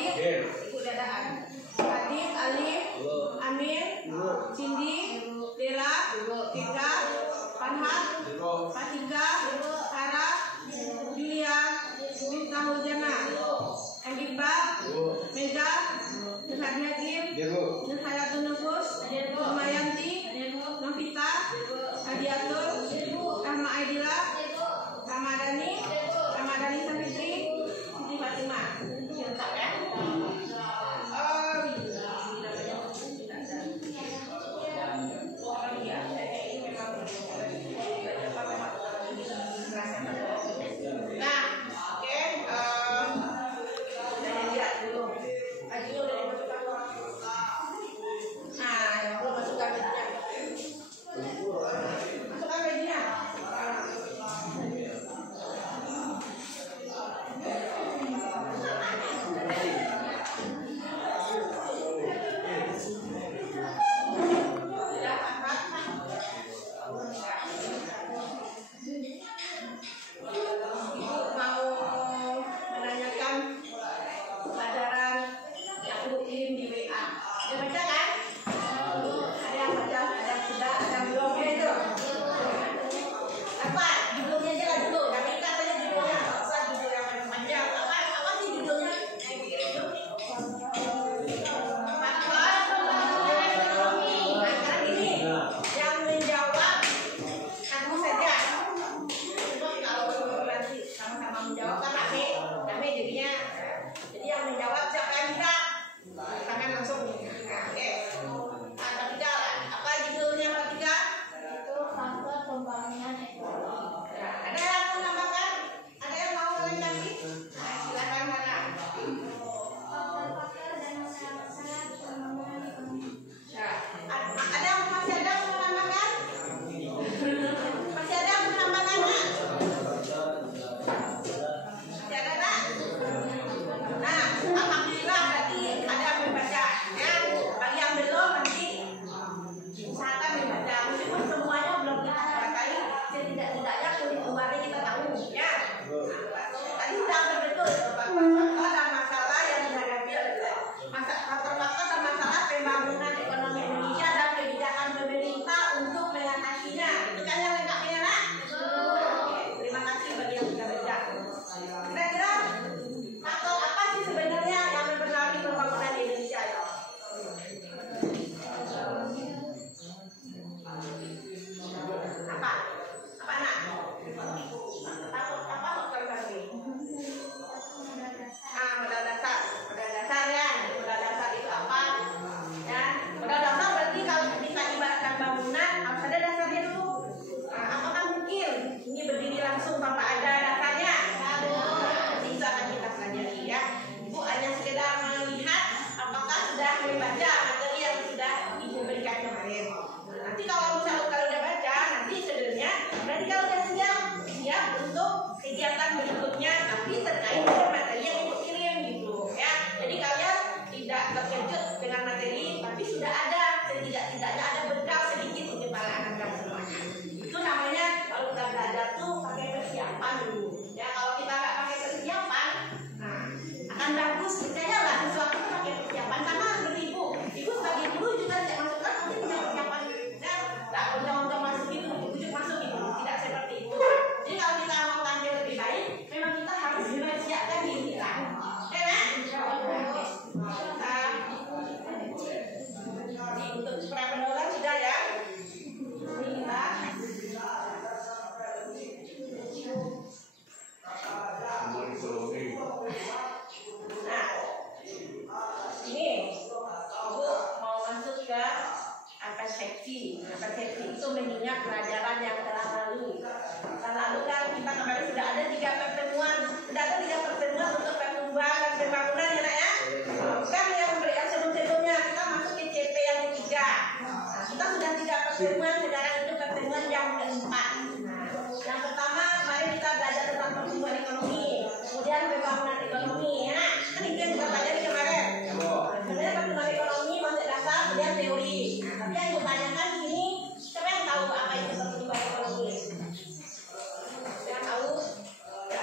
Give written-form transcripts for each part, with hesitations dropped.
Adit, ikut dadaan. Adit, Alif, Amir, Cindy, Dela, Tika, Farhat, Fatika, Tara, Julia, Miftahul-Jana, Andibba, Mega, Nurhadi Hakim, Nurhayatul Nufus, Nurmayanti, Novita, Adiatul, Rahma Aidila, Ramadhani Safitri, Siti Fatimah. Lengkap ya?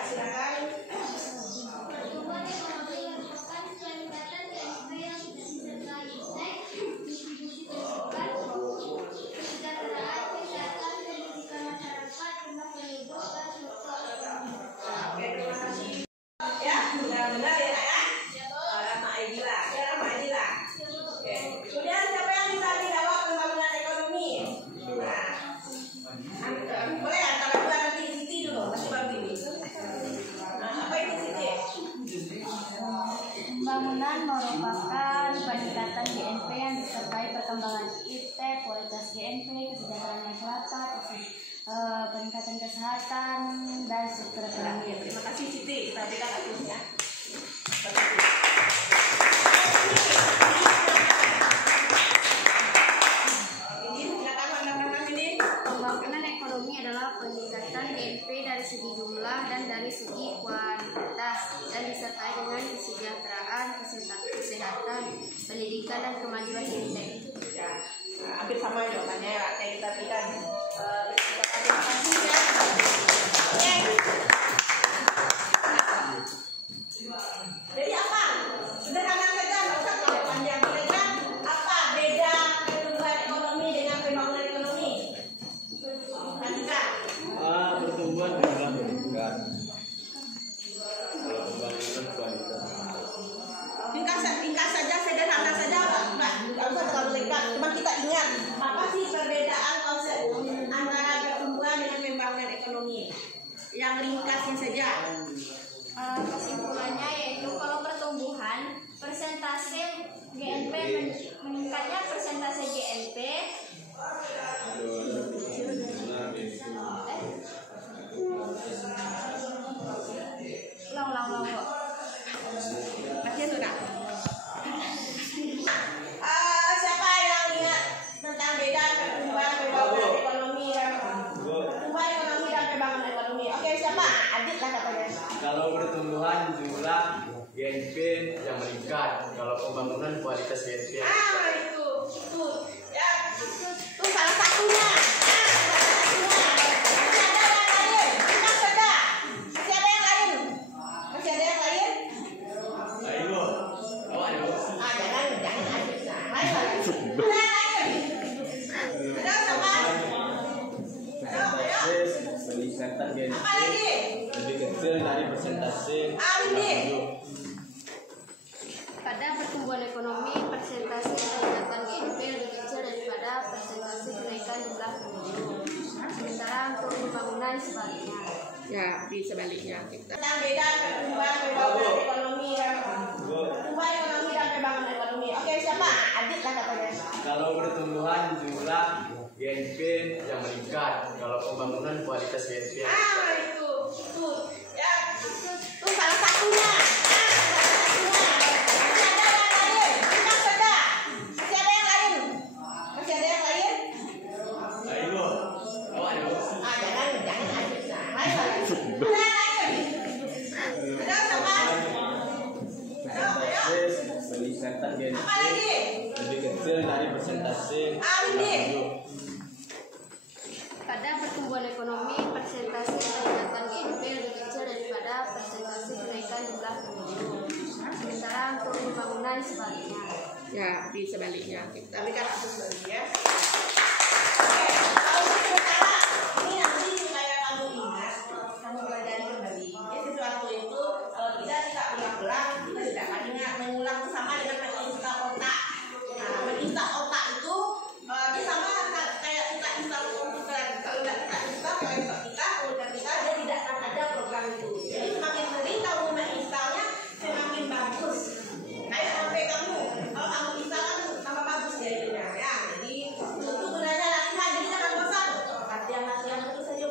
Silakan. merupakan peningkatan GNP yang disertai perkembangan iptek, kualitas GNP, kesejahteraan masyarakat, peningkatan kesehatan, dan struktur ekonomi. Terima kasih Siti, perhatikan akunnya. Pembangunan ekonomi adalah peningkatan GNP dari segi jumlah dan dari segi kualitas dan disertai dengan kesejahteraan, kesehatan, pendidikan, dan kemajuan iptek. Ya, hampir sama jawabannya ya, kayak kita berikan. Terima kasih ya. Jadi apa? Sederhana saja, nggak usah terlalu panjang. Kira-kira apa beda pertumbuhan ekonomi dengan pembangunan ekonomi? Andika. Pertumbuhan jumlah meningkat. Kalau pembangunan kualitas. Ringkas saja, sederhana saja, Mbak. Nggak usah terlalu lengkap. Cuma kita ingat apa sih perbedaan konsep antara pertumbuhan dengan pembangunan ekonomi? Yang ringkasnya saja. Kesimpulannya yaitu kalau pertumbuhan persentase GNP meningkatnya persentase GNP ulang kok. Masih sudah. Siapa yang ingat tentang beda pertumbuhan pembangunan ekonomi dan pertumbuhan ekonomi dan pembangunan ekonomi? Oke, siapa? Adit lah katanya. Kalau pertumbuhan jumlah GNP yang meningkat, kalau pembangunan kualitas GNP yang Itu ya, itu salah satunya. Masih ada yang lain? Masih ada yang lain? Ayo, awak dulu. Jangan Adit. Ada yang lain? Ada siapa? Peningkatan GNP Apa lagi? lebih kecil dari persentase. Pada pertumbuhan ekonomi, persentase peningkatan GNP lebih kecil daripada persentase kenaikan jumlah penduduk. Sementara untuk pembangunan sebaliknya. Ya, di sebaliknya. Tentang beda pertumbuhan pembangunan ekonomi dan pertumbuhan ekonomi dan pembangunan ekonomi. Oke, siapa? Adit lah katanya. Kalau pertumbuhan jumlah GNP yang meningkat, kalau pembangunan kualitas GNP yang Itu ya, itu salah satunya. Masih ada yang lain? Masih ada yang lain? Ayo, awak dulu. Jangan Adit. Ada siapa? Peningkatan GNP Apa lagi? lebih kecil dari persentase. Pada pertumbuhan ekonomi, persentase peningkatan GNP lebih kecil daripada persentase kenaikan jumlah penduduk. Sementara untuk pembangunan sebaliknya. Ya, di sebaliknya. Kita berikan kasus lagi ya. Oke, kalau sementara ini nanti supaya kamu ingat, kamu pelajari kembali. Ya, sesuatu itu kalau tidak ulang-ulang, kita tidak akan ingat. Mengulang itu sama dengan menginstal otak. Nah, menginstal otak itu dia sama kayak kita install komputer. Kalau tidak kita install, kalau install komputer kita, dia tidak akan ada program itu. Jadi semakin sering kamu menginstalnya, semakin bagus. Kayak HP kamu, kalau kamu install kan tambah bagus jadinya ya. Jadi itu gunanya latihan, jadi jangan bosan. Latihan terus saja.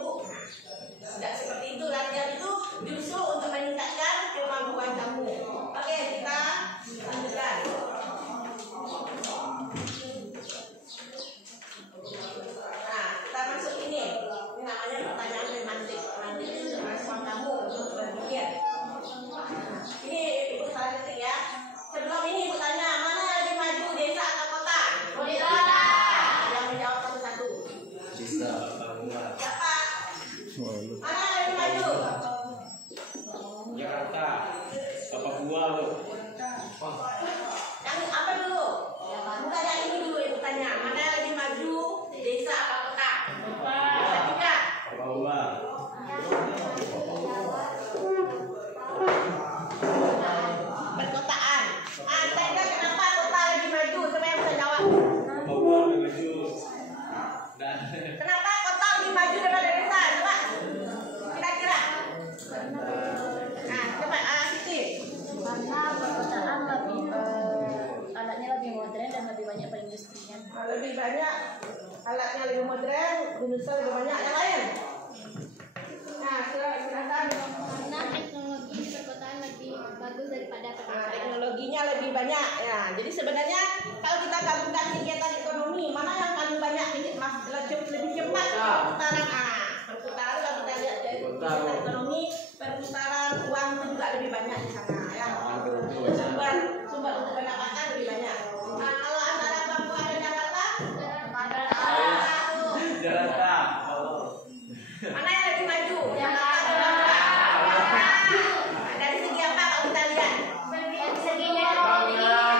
banyak, alatnya lebih modern, Indonesia lebih banyak yang lain. Nah, silakan. Karena teknologi di perkotaan lebih bagus daripada pedesaan. Teknologinya lebih banyak. Ya, jadi sebenarnya kalau kita gabungkan kegiatan ekonomi, mana yang paling banyak lebih cepat perputaran? Perputaran kalau kita lihat dari kegiatan ekonomi, perputaran uang itu juga lebih banyak di sana. Ya, sumber untuk pendapatan lebih banyak. Nah, kalau antara Papua dan Jakarta, Jakarta. mana yang lebih maju? Jakarta. Dari segi apa kalau kita lihat?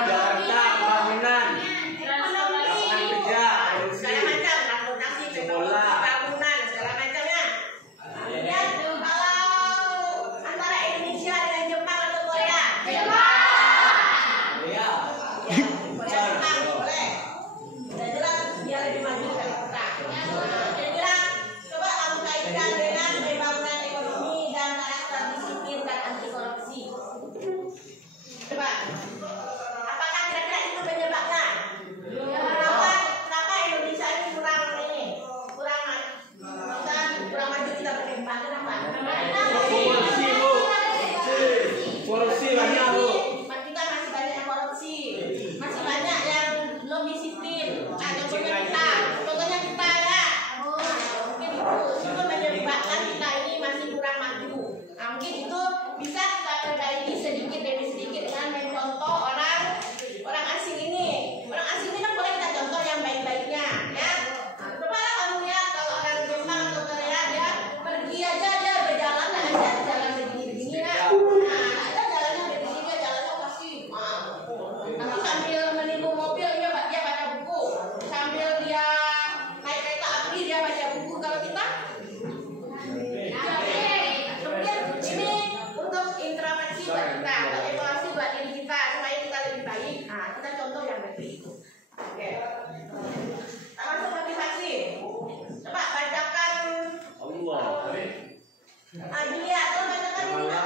Jakarta pembangunan. Ekonomi. Kerja. Segala macam, transportasi, teknologi, bangunan, segala macamnya. Kemudian kalau antara Indonesia dengan Jepang atau Korea? Iya. Ya, Korea Jepang boleh. Udah jelas dia lebih maju dari kita. Kira-kira coba kamu kaitkan dengan pembangunan ekonomi dan karakter disiplin dan anti korupsi. Coba, apakah kira-kira itu penyebabnya? Kenapa Indonesia ini kurang maju kita berkembang? Kenapa? Korupsi, Bu. Korupsi banyak, Bu. Kita masih banyak yang korupsi, masih banyak yang belum disiplin. Contohnya kita ya, mungkin itu menyebabkan kita ini masih kurang maju. Nah, mungkin itu bisa kita perbaiki sedikit demi sedikit dengan mencontoh orang asing ini. Orang asing ini kan boleh kita contoh yang baik-baiknya, ya. Nah, coba kamu lihat kalau orang Jepang atau Korea dia pergi aja dia berjalan aja jalan begini-begini ya. Nah, ada jalannya begini dia jalannya pasti nanti sambil menimbun mobil dia baca buku, sambil dia naik kereta api dia baca buku. Kalau kita kemudian ini untuk introspeksi buat kita, untuk evaluasi buat diri kita supaya kita lebih baik. Nah, kita contoh yang baik. Oke. Termasuk motivasi. Coba bacakan Allah. Julia, tolong bacakan ini. Nak.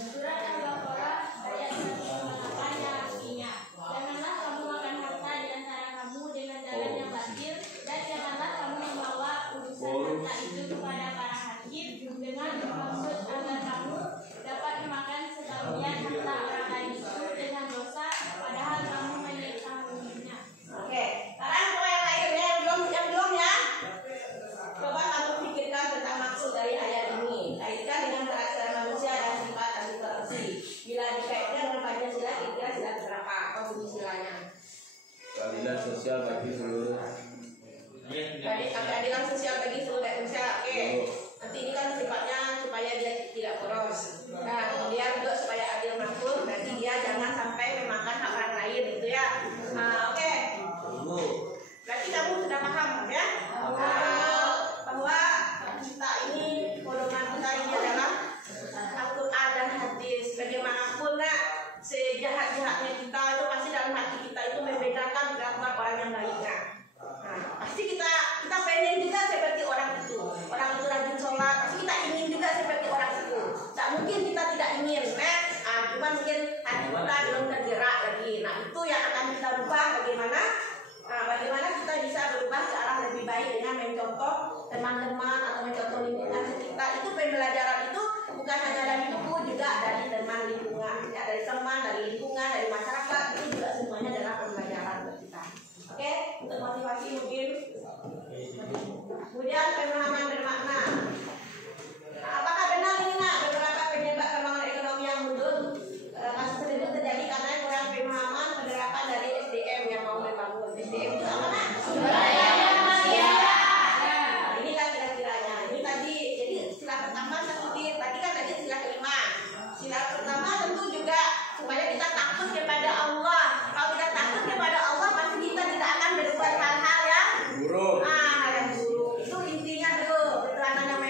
Surat Al-Baqarah ayat 158 yang artinya, janganlah kamu makan harta di antara kamu dengan jalan yang batil, dan janganlah kamu membawa urusan harta itu kepada para hakim dengan bermaksud agar kamu dapat memakan sebagian harta orang lain itu dengan dosa, padahal kamu mengetahuinya. Oke. Sekarang kalau yang lainnya yang belum ya. Coba kamu pikirkan tentang maksud dari ayat ini. Kaitkan dengan karakter manusia dan sifat anti korupsi. Bila dikaitkan dengan Pancasila, kira-kira sila berapa? Apa bunyi silanya? Keadilan sosial bagi seluruh. Jadi keadilan sosial bagi seluruh Indonesia. Oke. Nanti ini kan sifatnya supaya dia tidak boros. Nah, kemudian juga supaya adil makmur. Berarti dia jangan sampai memakan hak orang lain, gitu ya. Nah, oke. Berarti kamu sudah paham ya? Bahwa kita ini golongan kita ini adalah Al-Quran dan hadis. Bagaimanapun sejahat-jahatnya kita itu pasti dalam hati kita itu membedakan berapa orang yang baiknya. Nah, pasti kita pengen juga seperti orang itu rajin sholat, pasti kita ingin juga seperti orang itu. Tak mungkin kita tidak ingin, cuma mungkin hati kita belum tergerak lagi. Nah, itu yang akan kita rubah bagaimana kita bisa berubah ke arah lebih baik dengan mencontoh teman-teman atau mencontoh lingkungan sekitar. Itu pembelajaran itu bukan hanya dari buku, juga dari teman lingkungan, ya, dari teman, dari lingkungan, dari masyarakat. Itu juga semuanya adalah pembelajaran buat kita. Oke, untuk motivasi mungkin. Kemudian pemahaman bermakna. Nah, apakah benar ini nak beberapa penyebab pembangunan ekonomi yang mundur? Kasus tersebut terjadi karena kurang pemahaman penerapan dari SDM yang mau membangun. SDM itu apa nak? Sumber daya manusia. Nah, ini kan kira-kiranya. Ini tadi, jadi sila pertama tadi kan sila kelima. Sila pertama tentu juga supaya kita takut kepada Allah. Kalau kita takut kepada Allah, pasti kita tidak akan berbuat hal-hal yang buruk. Hal yang buruk. Itu intinya dulu. Keterangan yang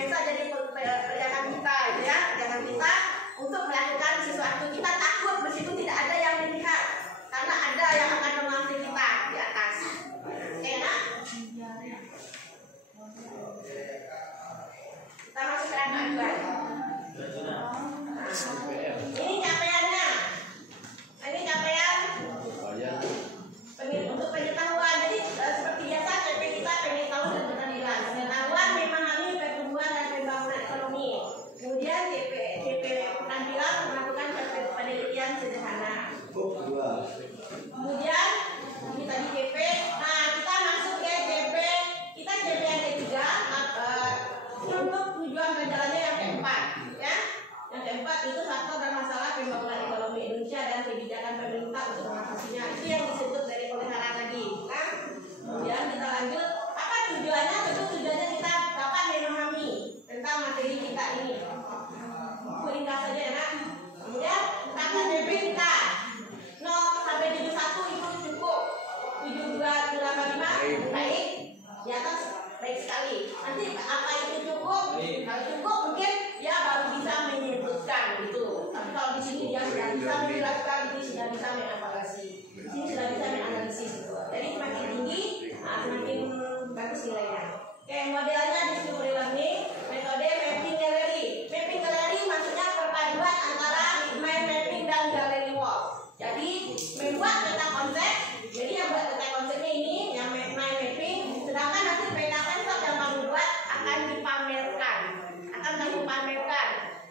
nanti apa itu cukup? Kalau cukup mungkin dia baru bisa menyebutkan gitu. Tapi kalau di sini dia sudah bisa menjelaskan, ini sudah bisa mengevaluasi, di sini sudah bisa menganalisis gitu. Jadi semakin tinggi, semakin bagus nilainya. Oke, modelnya di sini model learning, metode mapping gallery. Mapping gallery maksudnya perpaduan antara mind mapping dan gallery walk. Jadi membuat peta konsep. Jadi yang buat peta konsepnya ini yang mind mapping, sedangkan nanti peta konsep yang kamu buat akan dipamerkan,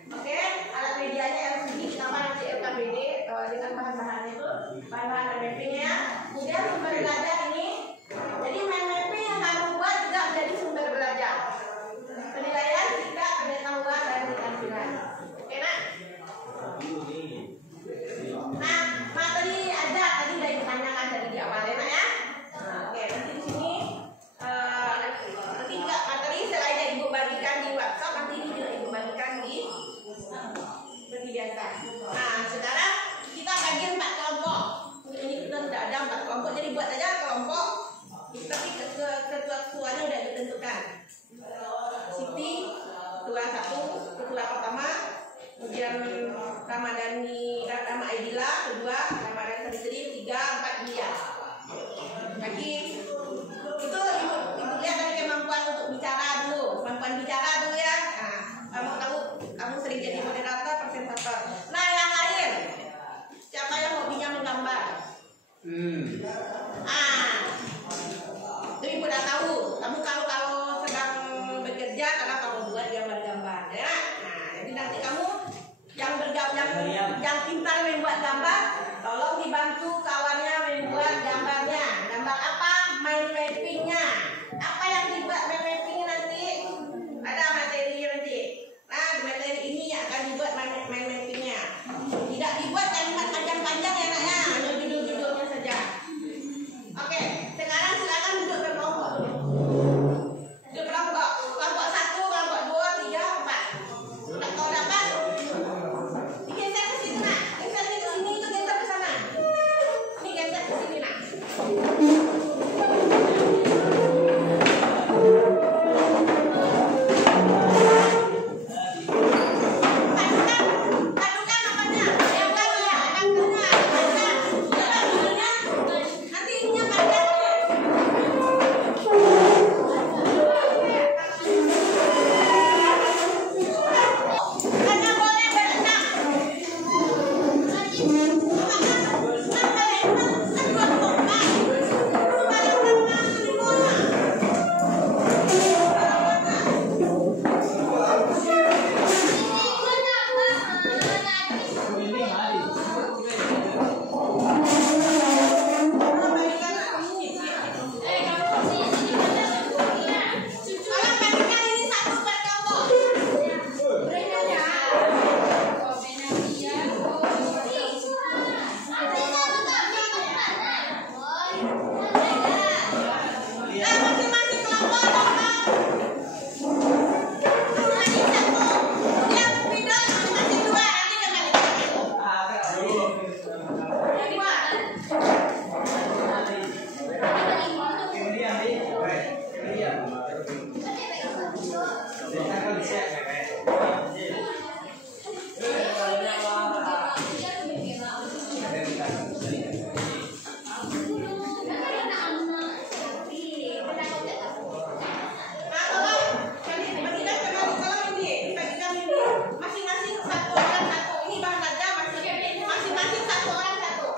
Oke, alat medianya LCD ditambah nanti RKBD dengan bahan-bahannya itu, bahan-bahan mappingnya. Kemudian sumber belajar ini. Jadi mind mapping yang kamu buat juga menjadi sumber belajar. Penilaian sikap pengetahuan dan keterampilan. Oke, nak? Nah, materi ada tadi sudah ditanyakan dari di awal ya, nak ya. Oke, nanti di sini nanti juga materi selain yang ibu bagikan di WhatsApp, nanti ini juga ibu bagikan di seperti biasa. Nah, sekarang kita bagi 4 kelompok. Ini kita sudah ada 4 kelompok, jadi buat aja kelompok. Tapi ketua-ketuanya sudah ditentukan. Siti ketua 1, ketua pertama, kemudian Rama Aidila kedua, Ramadhan Sari 3, 4 dia. Lagi itu ibu lihat dari kemampuan untuk bicara dulu, ya. Nah, kamu sering jadi moderator, presentator. Nah, yang lain siapa yang hobinya menggambar? Itu ibu udah tahu. Kamu kalau sedang bekerja karena kamu buat gambar-gambar, ya. Nah, jadi nanti kamu yang pintar membuat gambar, tolong dibantu kawannya membuat gambarnya. Gambar apa? Mind mappingnya. Apa yang dibuat mind mappingnya nanti? Ada materinya nanti. Nah, di materi ini akan dibuat mind mappingnya. Tidak dibuat kalimat panjang-panjang ya, nak ya. Hanya judul-judulnya saja. Oke, sekarang silakan duduk berkelompok dulu. Duduk berkelompok. Kelompok 1, kelompok 2, 3, 4. Kalau dapat digeser ke situ, nak. Geser ke sini, itu geser ke sana. Ini geser ke sini, nak. Padukan apanya? Yang lain ya, adapternya. Nanti ininya panjang. Anda boleh berenang. Tolong bagikan ini satu per kelompok. Masing-masing kelompok dong, Bang. Masing-masing satu. Yang bidang masing-masing 2. Nanti dengan itu. Yang 2. Nah, tolong bagikan tolong ini. Bagikan ini. Masing-masing satu orang satu. Ini bahan aja masing-masing satu orang satu.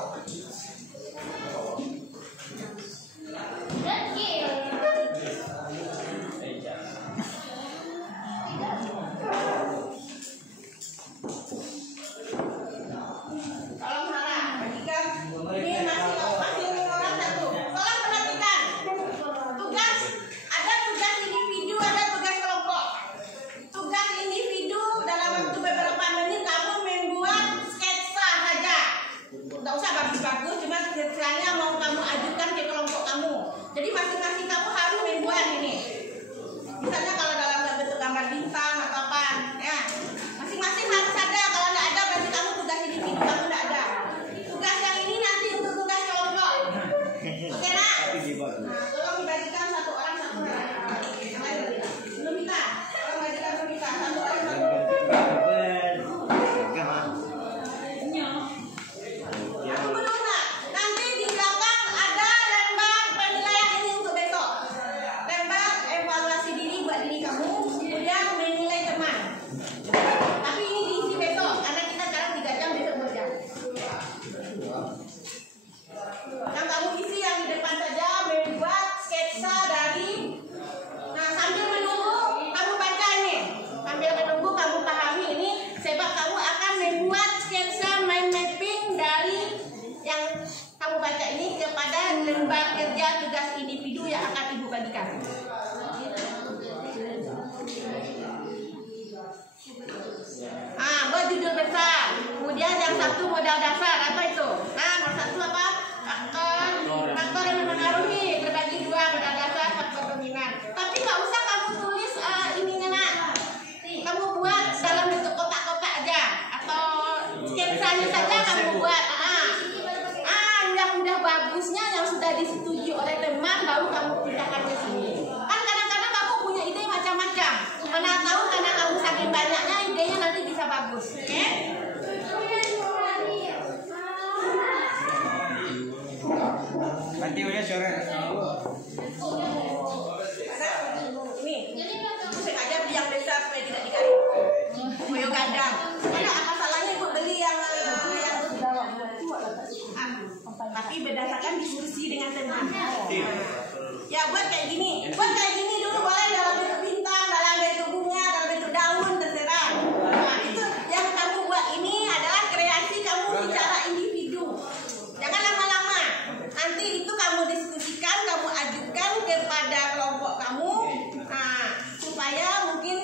Tolong Sarah, bagikan ini masing orang satu. Tolong perhatikan. Tugas ada tugas individu, ada tugas kelompok. Tugas individu dalam waktu beberapa menit kamu membuat sketsa saja. Tidak usah bagus-bagus, cuma sketsanya mau kamu ajukan ke kelompok kamu. Jadi masing-masing kamu harus membuat ini. Misalnya kalau dalam bentuk gambar bintang atau apa, ya masing-masing harus ada. Kalau nggak ada berarti kamu tugas individu kamu nggak ada. Tugas yang ini nanti untuk tugas kelompok. Oke, nak? Nah, tolong dibagikan satu orang satu. Yang lain Yang kamu isi yang di depan saja, membuat sketsa dari. Nah, sambil menunggu kamu baca ini, sambil menunggu kamu pahami ini, sebab kamu akan membuat sketsa mind mapping dari yang kamu baca ini kepada lembar kerja tugas individu yang akan ibu bagikan. Buat judul besar. Kemudian yang satu modal dasar, apa itu? Nah, nomor satu apa? Faktor yang mempengaruhi, terbagi dua, modal dasar, faktor dominan. Tapi nggak usah kamu tulis ininya nak. Kamu buat dalam bentuk kotak-kotak aja, atau sketsanya saja kamu buat. Yang udah bagusnya yang sudah disetujui oleh teman baru kamu pindahkan ke sini. Kan kadang-kadang kamu punya ide macam-macam. Mana tahu karena kamu saking banyaknya idenya nanti bisa bagus. Oke? Nanti udah sore. Ini, aku sengaja beli yang besar supaya tidak dikali. Boyo gadang. Karena apa salahnya ibu beli yang tapi berdasarkan diskusi dengan teman. Ya buat kayak gini dulu boleh dalam bentuk bintang, dalam bentuk bunga, dalam bentuk daun, terserah. Nah, itu yang kamu buat ini adalah kreasi kamu secara individu. Jangan lama-lama. Nanti itu kamu diskusikan, kamu ajukan kepada kelompok kamu, supaya mungkin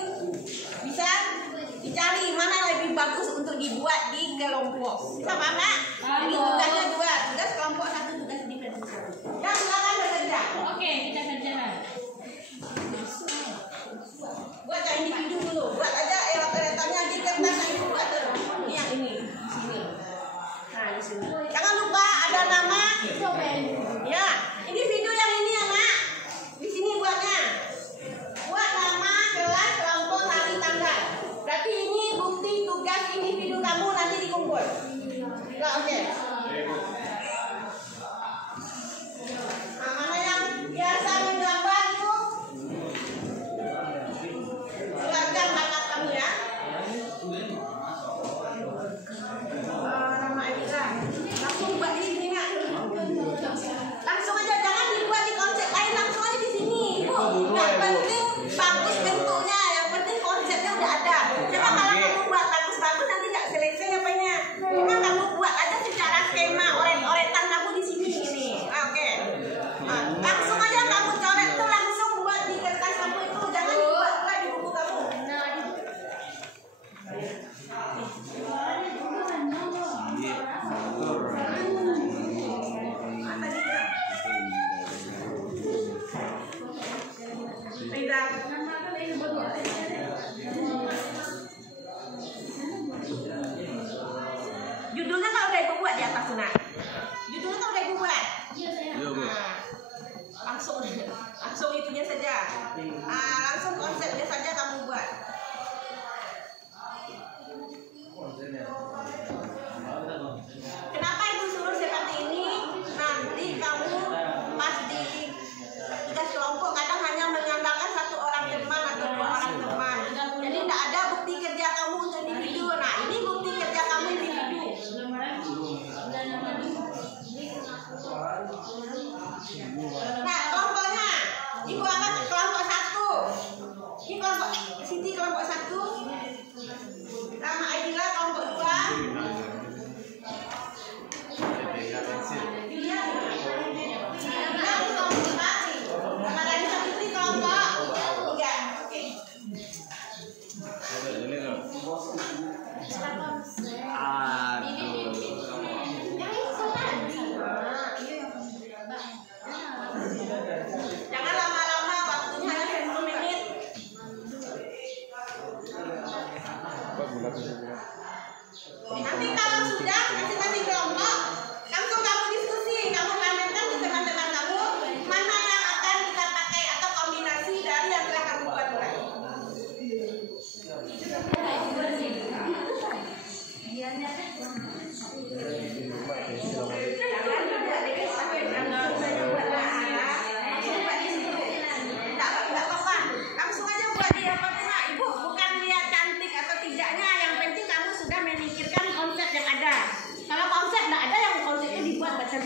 bisa dicari mana lebih bagus untuk dibuat di kelompok. Bisa paham nggak? Jadi tugasnya dua, tugas kelompok satu, tugas individu. Dan silakan bekerja. Oke, kita kerjakan. Buat yang individu dulu, buat aja erat-eratannya di kertas yang ibu buat tuh. Ini yang ini, di sini. Nah di sini. Jangan lupa ada nama. Ya, individu yang ini ya nak. Di sini buatnya. Buat nama, kelas, kelompok, hari, tanggal. Berarti ini bukti tugas individu kamu nanti dikumpul. Nah, oke. Nah, mana yang biasa menggambar itu? Keluarkan bakat kamu ya. Nama Elisa. Langsung buat ini nggak?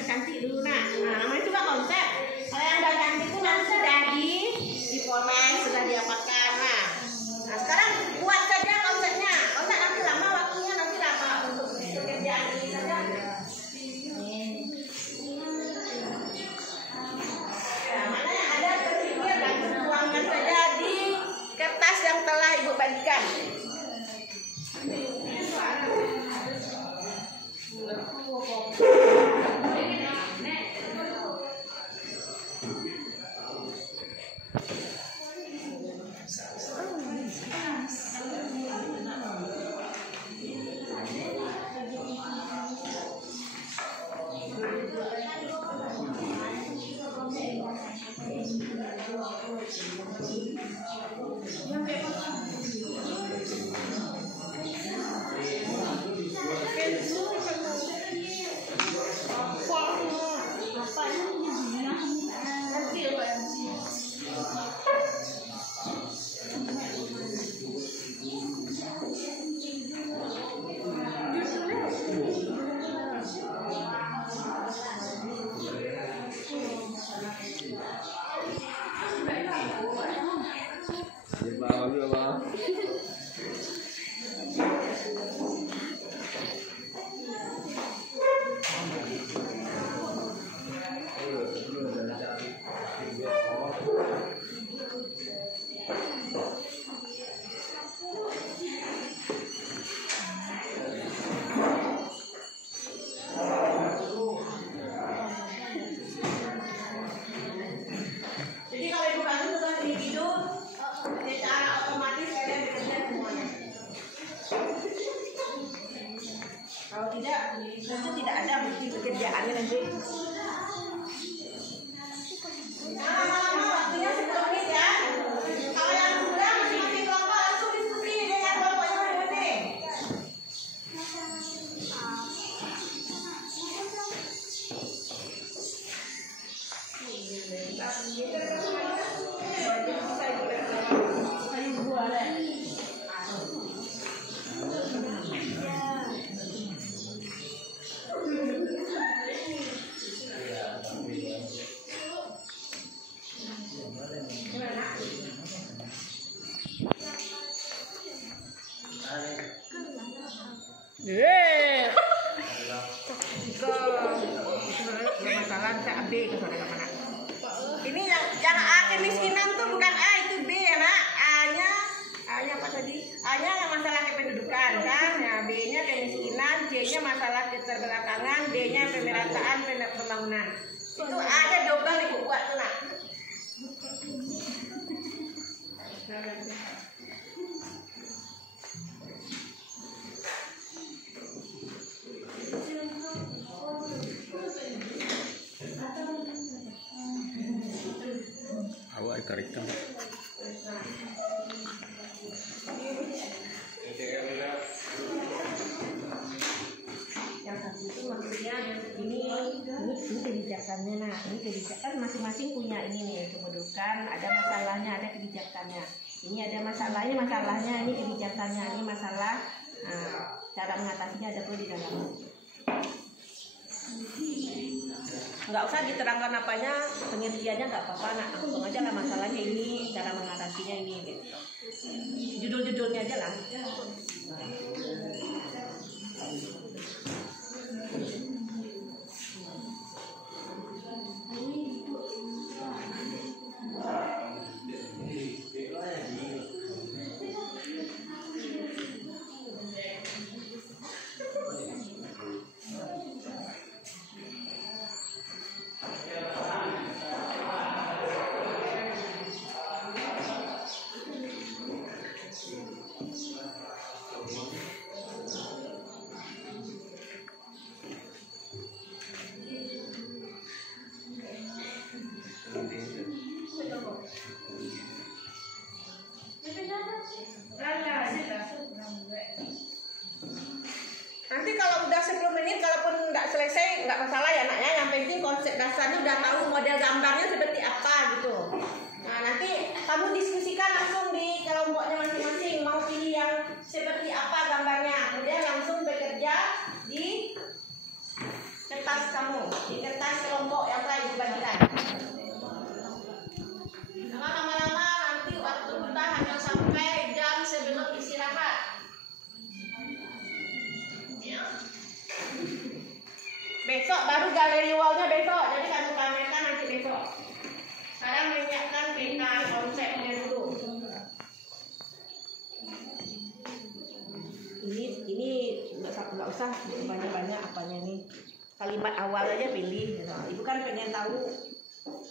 cantik dulu nak. Nah, namanya juga konsep. Kalau yang udah cantik itu nanti sudah dipoles, sudah diapakan. Nah, sekarang buat saja konsepnya. Konsep nanti lama waktunya nanti lama untuk pekerjaan ini saja. Nah, mana yang ada terpikir dan tuangkan saja di kertas yang telah ibu bagikan. Kalau tidak, tentu tidak ada bukti pekerjaannya nanti. Lama-lama waktunya 10 menit ya. Kalau yang sudah masing-masing kelompok langsung diskusi dengan kelompoknya masing-masing. Ini yang A kemiskinan tuh bukan A, itu B ya nak. A-nya apa tadi? A-nya yang masalah kependudukan kan, ya B-nya kemiskinan, C-nya masalah keterbelakangan, D-nya pemerataan pembangunan. Itu A-nya double ibu buat tuh nak. Awak tarik kan? Yang satu itu maksudnya ini kebijakannya nah, ini kebijakan masing-masing punya ini nih kependudukan, ada masalahnya, ada kebijakannya. Ini ada masalahnya ini kebijakannya, ini masalah. Nah, cara mengatasinya ada tuh di dalam. Nggak usah diterangkan apanya, pengertiannya nggak apa-apa nak, langsung aja lah masalahnya ini, cara mengatasinya ini gitu. Judul-judulnya aja lah. Nanti kalau udah 10 menit, kalaupun nggak selesai, nggak masalah ya nak ya. Yang penting konsep dasarnya udah tahu, model gambarnya seperti apa gitu. Nah nanti kamu diskusikan langsung di kelompoknya masing-masing, mau pilih yang seperti apa gambarnya. Kemudian langsung bekerja di kertas kertas kamu, di kertas kelompok yang telah dibagikan. Jangan lama-lama, nanti waktu kita hanya sampai jam sebelum istirahat. Ya. Besok baru galeri wallnya besok, jadi kamu pamerkan nanti besok. Sekarang menyiapkan peta konsepnya dulu. Ini nggak usah banyak-banyak apanya nih. Kalimat awal aja pilih. Gitu. Ibu kan pengen tahu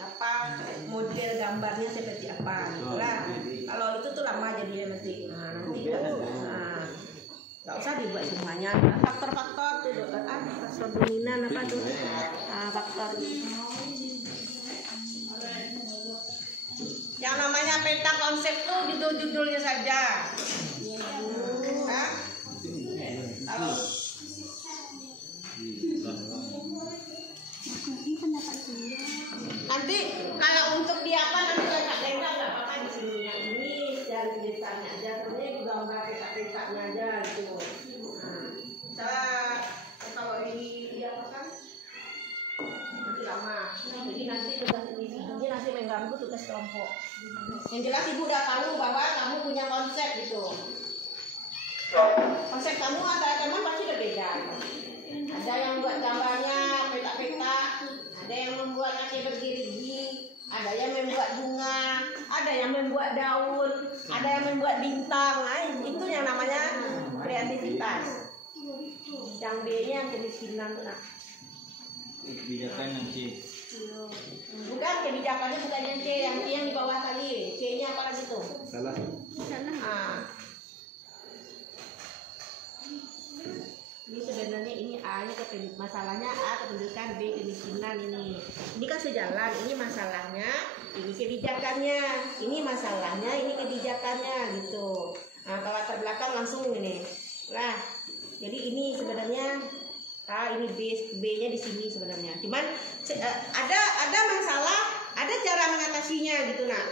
apa model gambarnya seperti apa gitu lah. Kalau itu tuh lama jadinya nanti. Nanti nggak usah dibuat semuanya. Faktor-faktor tuh faktor dominan apa tuh? Faktor. Yang namanya peta konsep tuh judul-judulnya saja. Kalau nanti kalau untuk di apa nanti lengkap nggak apa-apa di sini. Yang ini dari desanya aja, sebenarnya juga gambar peta-petanya aja gitu. Kalau di apa kan nanti lama. Jadi nanti tugas ini nanti mengganggu tugas kelompok. Yang jelas ibu udah tahu bahwa kamu punya konsep gitu. Konsep kamu antara teman pasti berbeda. Ada yang buat gambarnya peta-peta, ada yang membuat kaki bergerigi, ada yang membuat bunga, ada yang membuat daun, ada yang membuat bintang. Nah, itu yang namanya kreativitas. Yang B-nya yang kemiskinan tuh. Kebijakan yang C. Bukan kebijakannya bukan yang C, yang C yang di bawah tadi. C-nya apa lagi tuh? Salah. Ini sebenarnya ini A-nya masalahnya A kependudukan, B kemiskinan ini. Ini kan sejalan, ini masalahnya, ini kebijakannya. Ini masalahnya, ini kebijakannya gitu. Nah, kalau latar belakang langsung ini. Nah, jadi ini sebenarnya A ini B-nya di sini sebenarnya. Cuman ada masalah, ada cara mengatasinya gitu nak.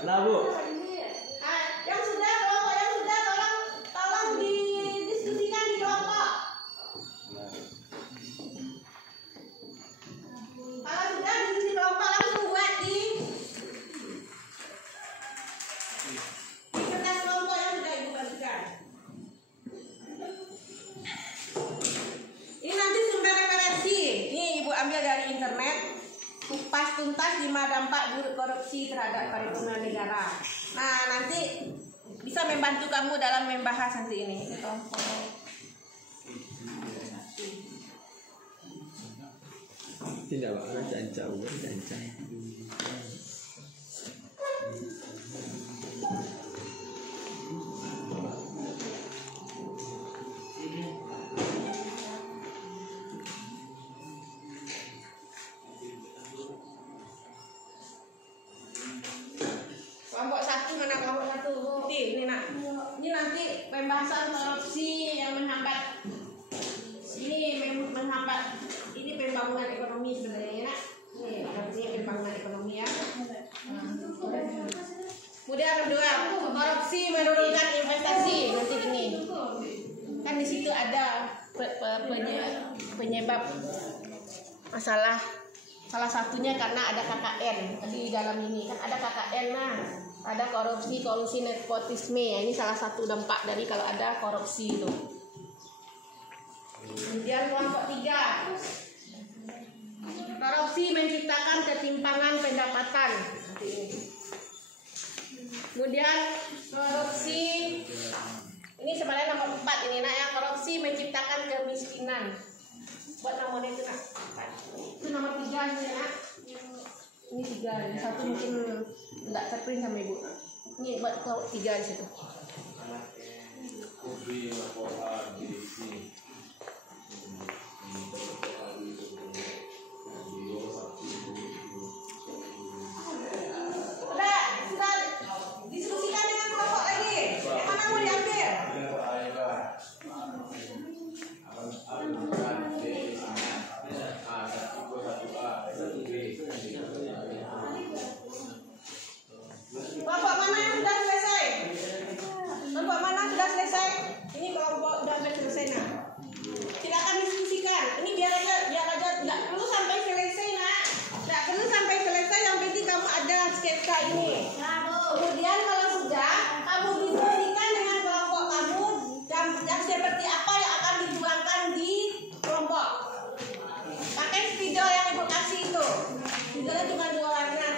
Nah, Bu. Yang sudah tolong didiskusikan di kelompok. Kalau sudah diskusi kelompok langsung buat di kertas kelompok yang sudah ibu bagikan. Ini nanti sumber referensi. Ini ibu ambil dari internet. Kupas tuntas 5 dampak buruk korupsi terhadap perekonomian negara. Nah, nanti bisa membantu kamu dalam membahas nanti ini. Tidak Pak, cancang. Kelompok 1 mana kelompok 1? Ini nak. Ini nanti pembahasan korupsi yang menghambat. Ini menghambat. Ini pembangunan ekonomi sebenarnya nak. Ini artinya pembangunan ekonomi ya. Kemudian kedua, korupsi menurunkan investasi nanti ini. Kan di situ ada penyebab masalah. Salah satunya karena ada KKN di dalam ini kan ada KKN nah ada korupsi nepotisme ya, ini salah satu dampak dari kalau ada korupsi itu. Kemudian kelompok 3 korupsi menciptakan ketimpangan pendapatan. Kemudian korupsi ini sebenarnya nomor 4 ini nah yang korupsi menciptakan kemiskinan. Buat nomor itu nak. Itu nomor 3 ini nak. Ini 3, ini 1 mungkin enggak terprint sama ibu. Ini buat 3 di situ. Udah diskusikan dengan kelompok lagi. Yang mana mau diambil? ini. Kemudian kalau sudah, kamu diskusikan dengan kelompok kamu yang seperti apa yang akan dituangkan di kelompok. Pakai spidol yang ibu kasih itu. Spidolnya cuma 2 warna.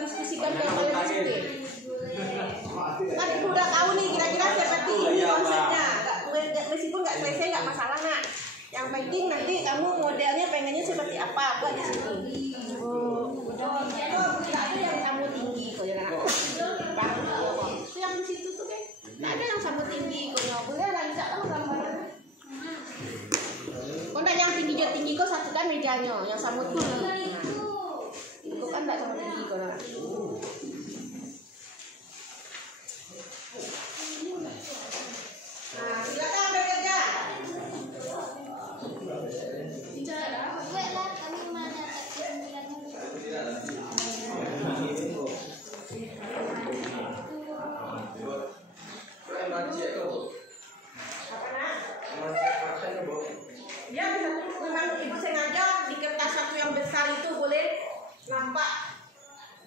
Diskusikan kalau kalian di sini. Kan ibu udah tahu nih kira-kira seperti ini konsepnya. Meskipun nggak selesai nggak masalah nak. Yang penting nanti kamu modelnya pengennya seperti apa buat di sini. Tidak ada yang sambut tinggi kok ya nak. Itu yang di situ tuh kan. Nggak ada yang sambut tinggi kok ya. Boleh lah bisa tahu gambarnya. Kok yang tinggi kok satukan mejanya, yang sambut tinggi. Itu kan nggak sambut tinggi kok nak. Nah, silakan bekerja. Ya, memang ibu sengaja di kertas satu yang besar itu boleh nampak.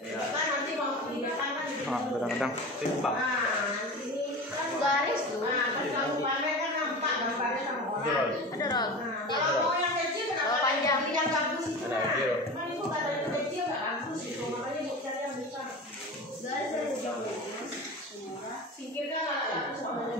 Kan nanti mau diletakkan di kadang-kadang timbang. Nah, nanti ini kan Garis tuh. nah, kan kamu pamer kan nampak gambarnya sama orang. Ada roll. Nah, kalau mau yang kecil kenapa panjang? Yang bagus itu. Ada kecil. Cuman ibu kata yang kecil nggak bagus itu, makanya ibu cari yang besar. Garis dari jauh. Singkirkan lah, bagus soalnya.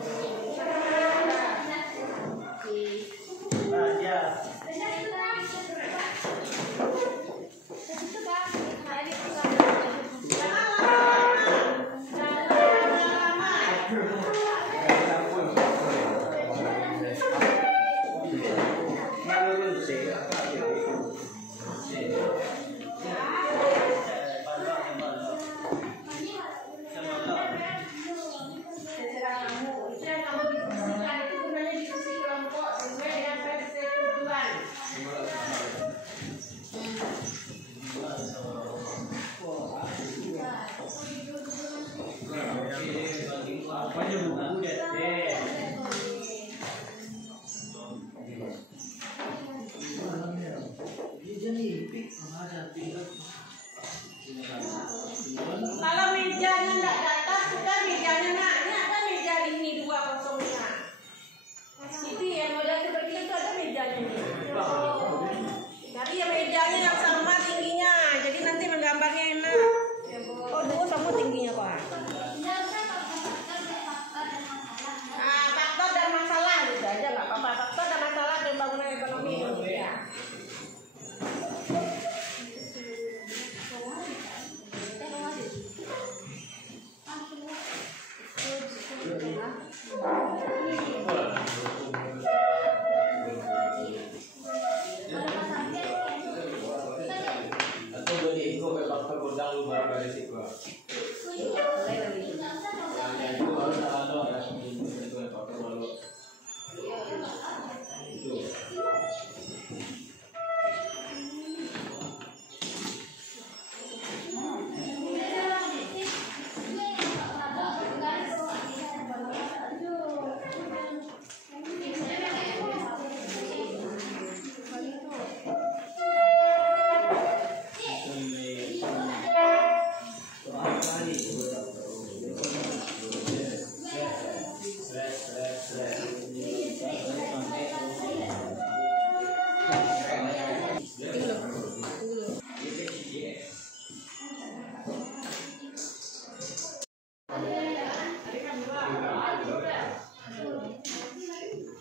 Kalau mejanya nggak datar, sudah mejanya nak. Ini ada meja di sini 2-0-nya. Itu ya model seperti itu ada mejanya nih. Tapi ya mejanya yang sama tingginya, jadi nanti menggambarnya enak. Oh, 2 sama tingginya pak. Nah, faktor dan masalah gitu aja nggak apa-apa. Faktor dan masalah pembangunan ekonomi Indonesia. Atau boleh ikut ke faktor kodang lu baru dari situ. Yang itu harus ada itu faktor baru. Itu.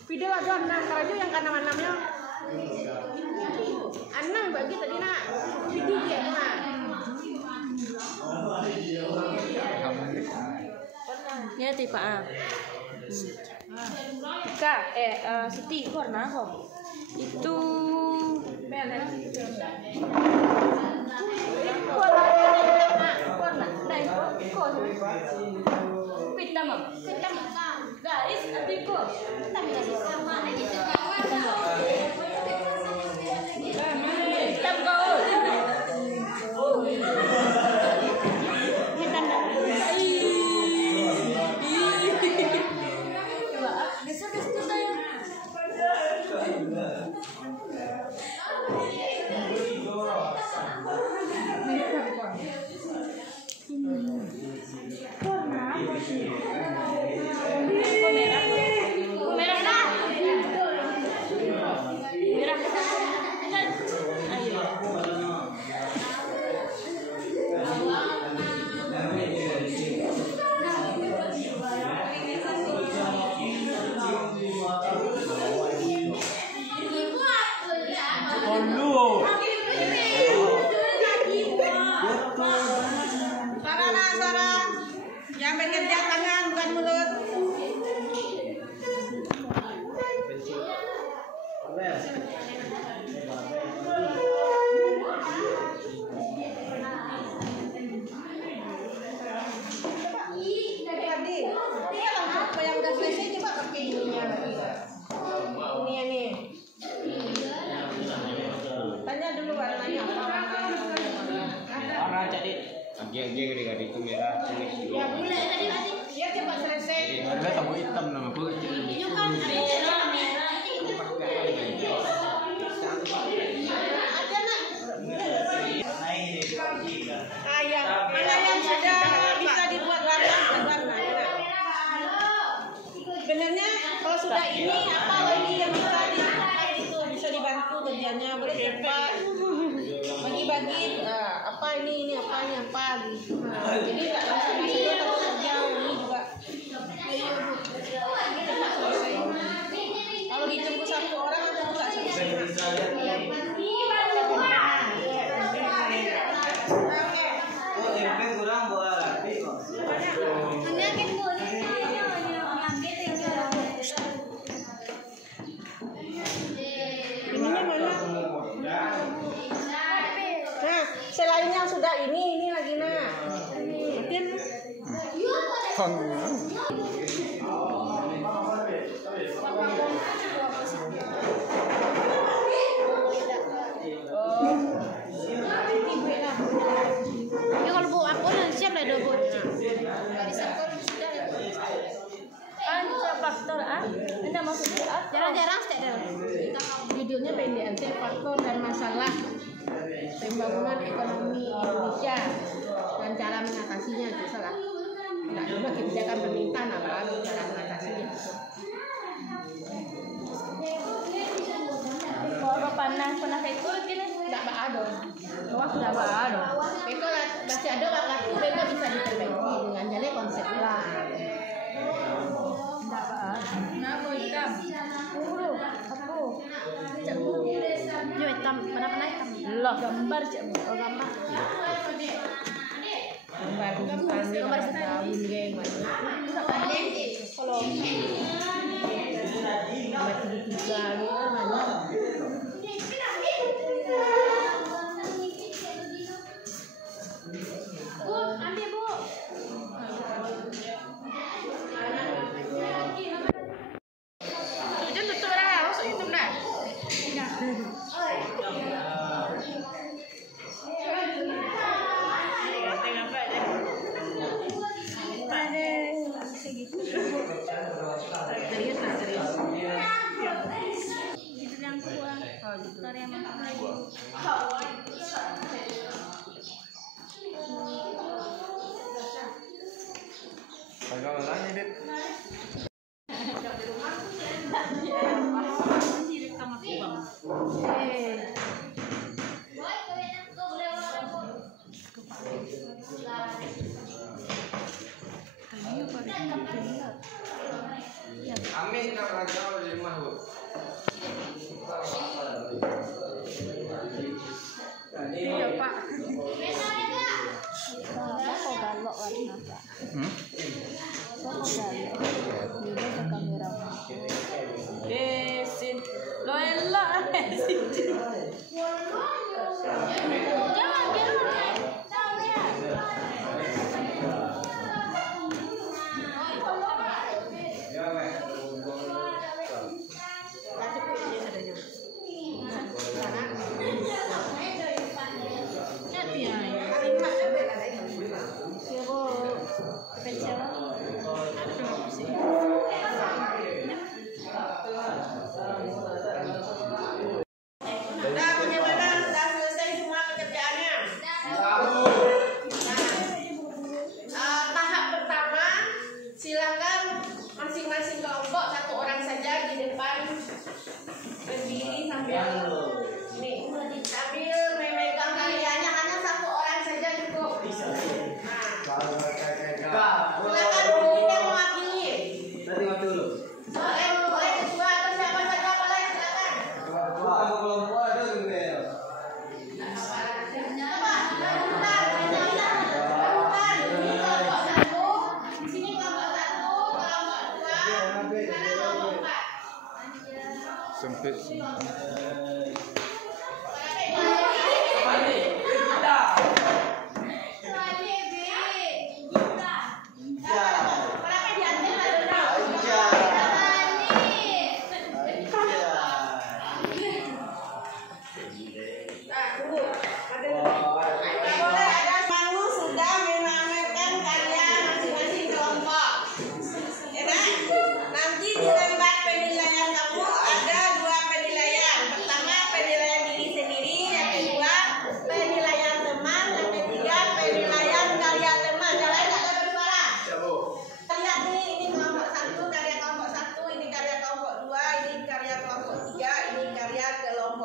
Video ada 6 kalau yang kanan-kanannya 6 bagi tadi nak. Video dia nak. Ya tipe A. Kak, Siti warna apa? Itu warna. Pita mah. Garis atiko. Hitam gaul. Yang bekerja tangan bukan mulut. Tadi, dia langsung apa yang udah selesai coba pakai ininya lagi. Ininya nih. Tanya dulu warnanya apa. Warna jadi agak-agak dari itu merah kuning. Ya boleh tadi. Dia coba selesai. Warna tahu hitam nama aku. Ini kan merah. Ada nak. Ayam. Mana yang sudah bisa dibuat warna? Sebenarnya kalau sudah ini apa lagi yang bisa dibantu kerjanya, boleh cepat bagi-bagi apa ini apa gitu. Jadi nggak langsung masuk kalau kerja ini juga cepat selesai. Kalau dijemput satu orang itu nggak selesai. kurang bola lagi kok. Ininya mana? Nah, selain yang sudah ini lagi nak. Mungkin Ya kalau bu aku udah siap lah bu. Faktor Anda maksudnya apa? Jarang-jarang stay dah. judulnya PDNT faktor dan masalah pembangunan ekonomi Indonesia dan cara mengatasinya itu salah. Tidak cuma kebijakan pemerintah apa cara mengatasinya. Kalau pernah ikut gini? Tidak ada. Bahwa sudah ada. Beko lah masih ada waktu beko bisa diperbaiki dengan jalan konsep lah. Kenapa hitam? Bulu, aku. Cak bulu. Yo hitam, mana hitam? Loh, gambar cak bulu. Oh gambar. Gambar tahun geng. Kalau mati tiga Bu, ambil bu. Tujuan tutup dah, masuk YouTube dah. Itu yang kurang. Dari yang makan lagi. Amin nak kau di rumah bu. Iya Pak. Kok galok warna Pak? Kok galok? Ini ke kamera. Sin. Lo elok sin.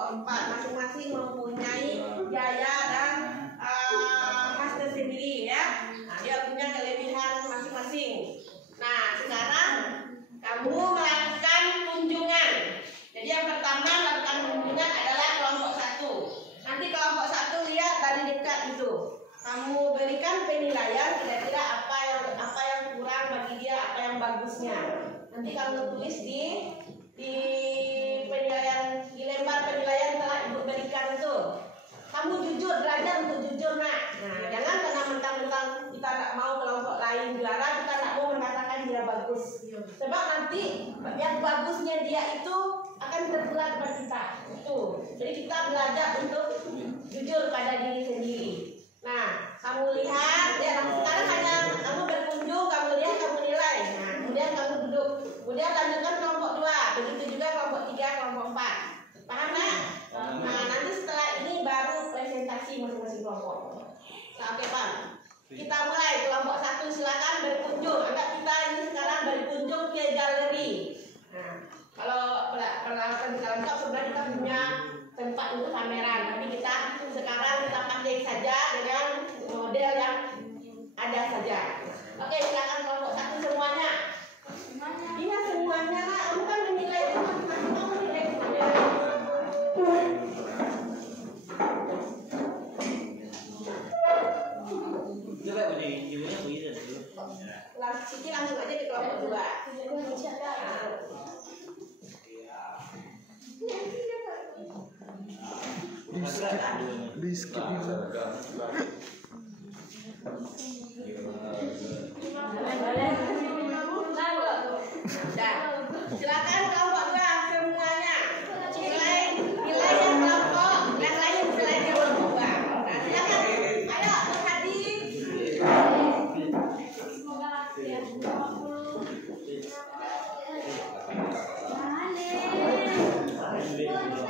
Masing-masing mempunyai gaya dan khas tersendiri ya. Nah, dia punya kelebihan masing-masing. Nah, sekarang kamu melakukan kunjungan. Jadi yang pertama melakukan kunjungan adalah kelompok 1. Nanti kelompok 1 lihat dari dekat itu. Kamu berikan penilaian kira-kira apa yang kurang bagi dia, apa yang bagusnya. Nanti kamu tulis di penilaian, di lembar penilaian telah ibu berikan itu. Kamu jujur, belajar untuk jujur nak. Nah, jangan karena mentang-mentang kita nggak mau kelompok lain juara, kita nggak mau mengatakan dia bagus. Sebab nanti yang bagusnya dia itu akan tertular kepada kita. Itu. Jadi kita belajar untuk jujur pada diri sendiri. Nah, kamu lihat, ya sekarang hanya kamu berkunjung, kamu lihat, kamu nilai. Nah, kemudian kamu duduk. Kemudian lanjutkan kelompok 2, begitu juga kelompok 3, kelompok 4. Paham nak? Nah, nanti setelah ini baru presentasi masing-masing kelompok. Nah, oke Pak. Kita mulai kelompok 1, silakan berkunjung. Anggap kita ini sekarang berkunjung ke galeri. Nah, kalau peralatan kita lengkap sebenarnya kita punya tempat untuk pameran, tapi kita sekarang kita pakai saja dengan model yang ada saja. Oke, silakan kelompok 1 semuanya. Iya semuanya lah, kamu kan menilai masing-masing, kamu menilai semuanya. Siti langsung aja di kelompok 2. Di skip juga. Silakan kelompok 2 semuanya. Nilai yang kelompok yang lain nilai kelompok 2. Nah, silakan. Ayo Mas Hadi.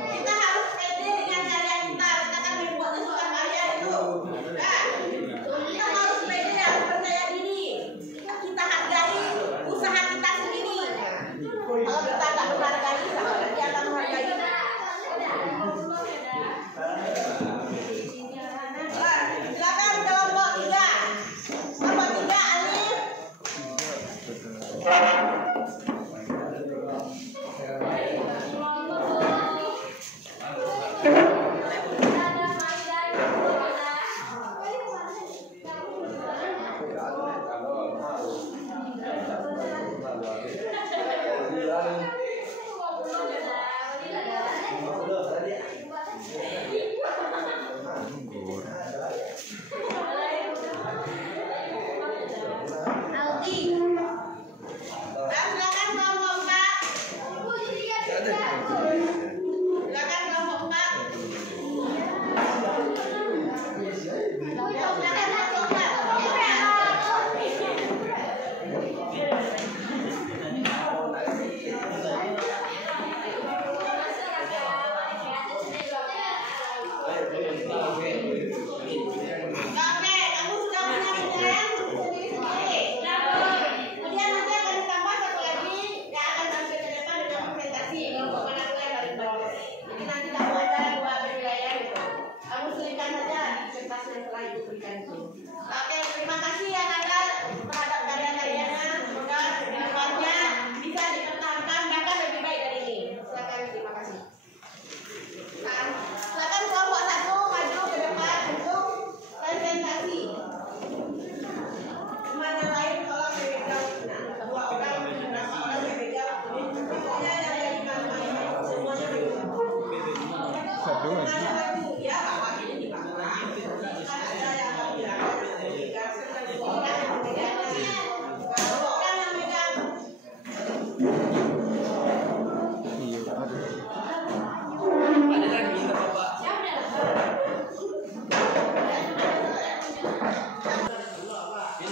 Kita harus pede dengan karya kita. Kita kan membuat sesuatu karya itu. Nah, kita harus pede dan percaya diri. Kita hargai usaha kita sendiri. Kalau kita tak menghargai, siapa lagi akan menghargai kita? Silakan kelompok 3. Kelompok 3 Alif. Aldi.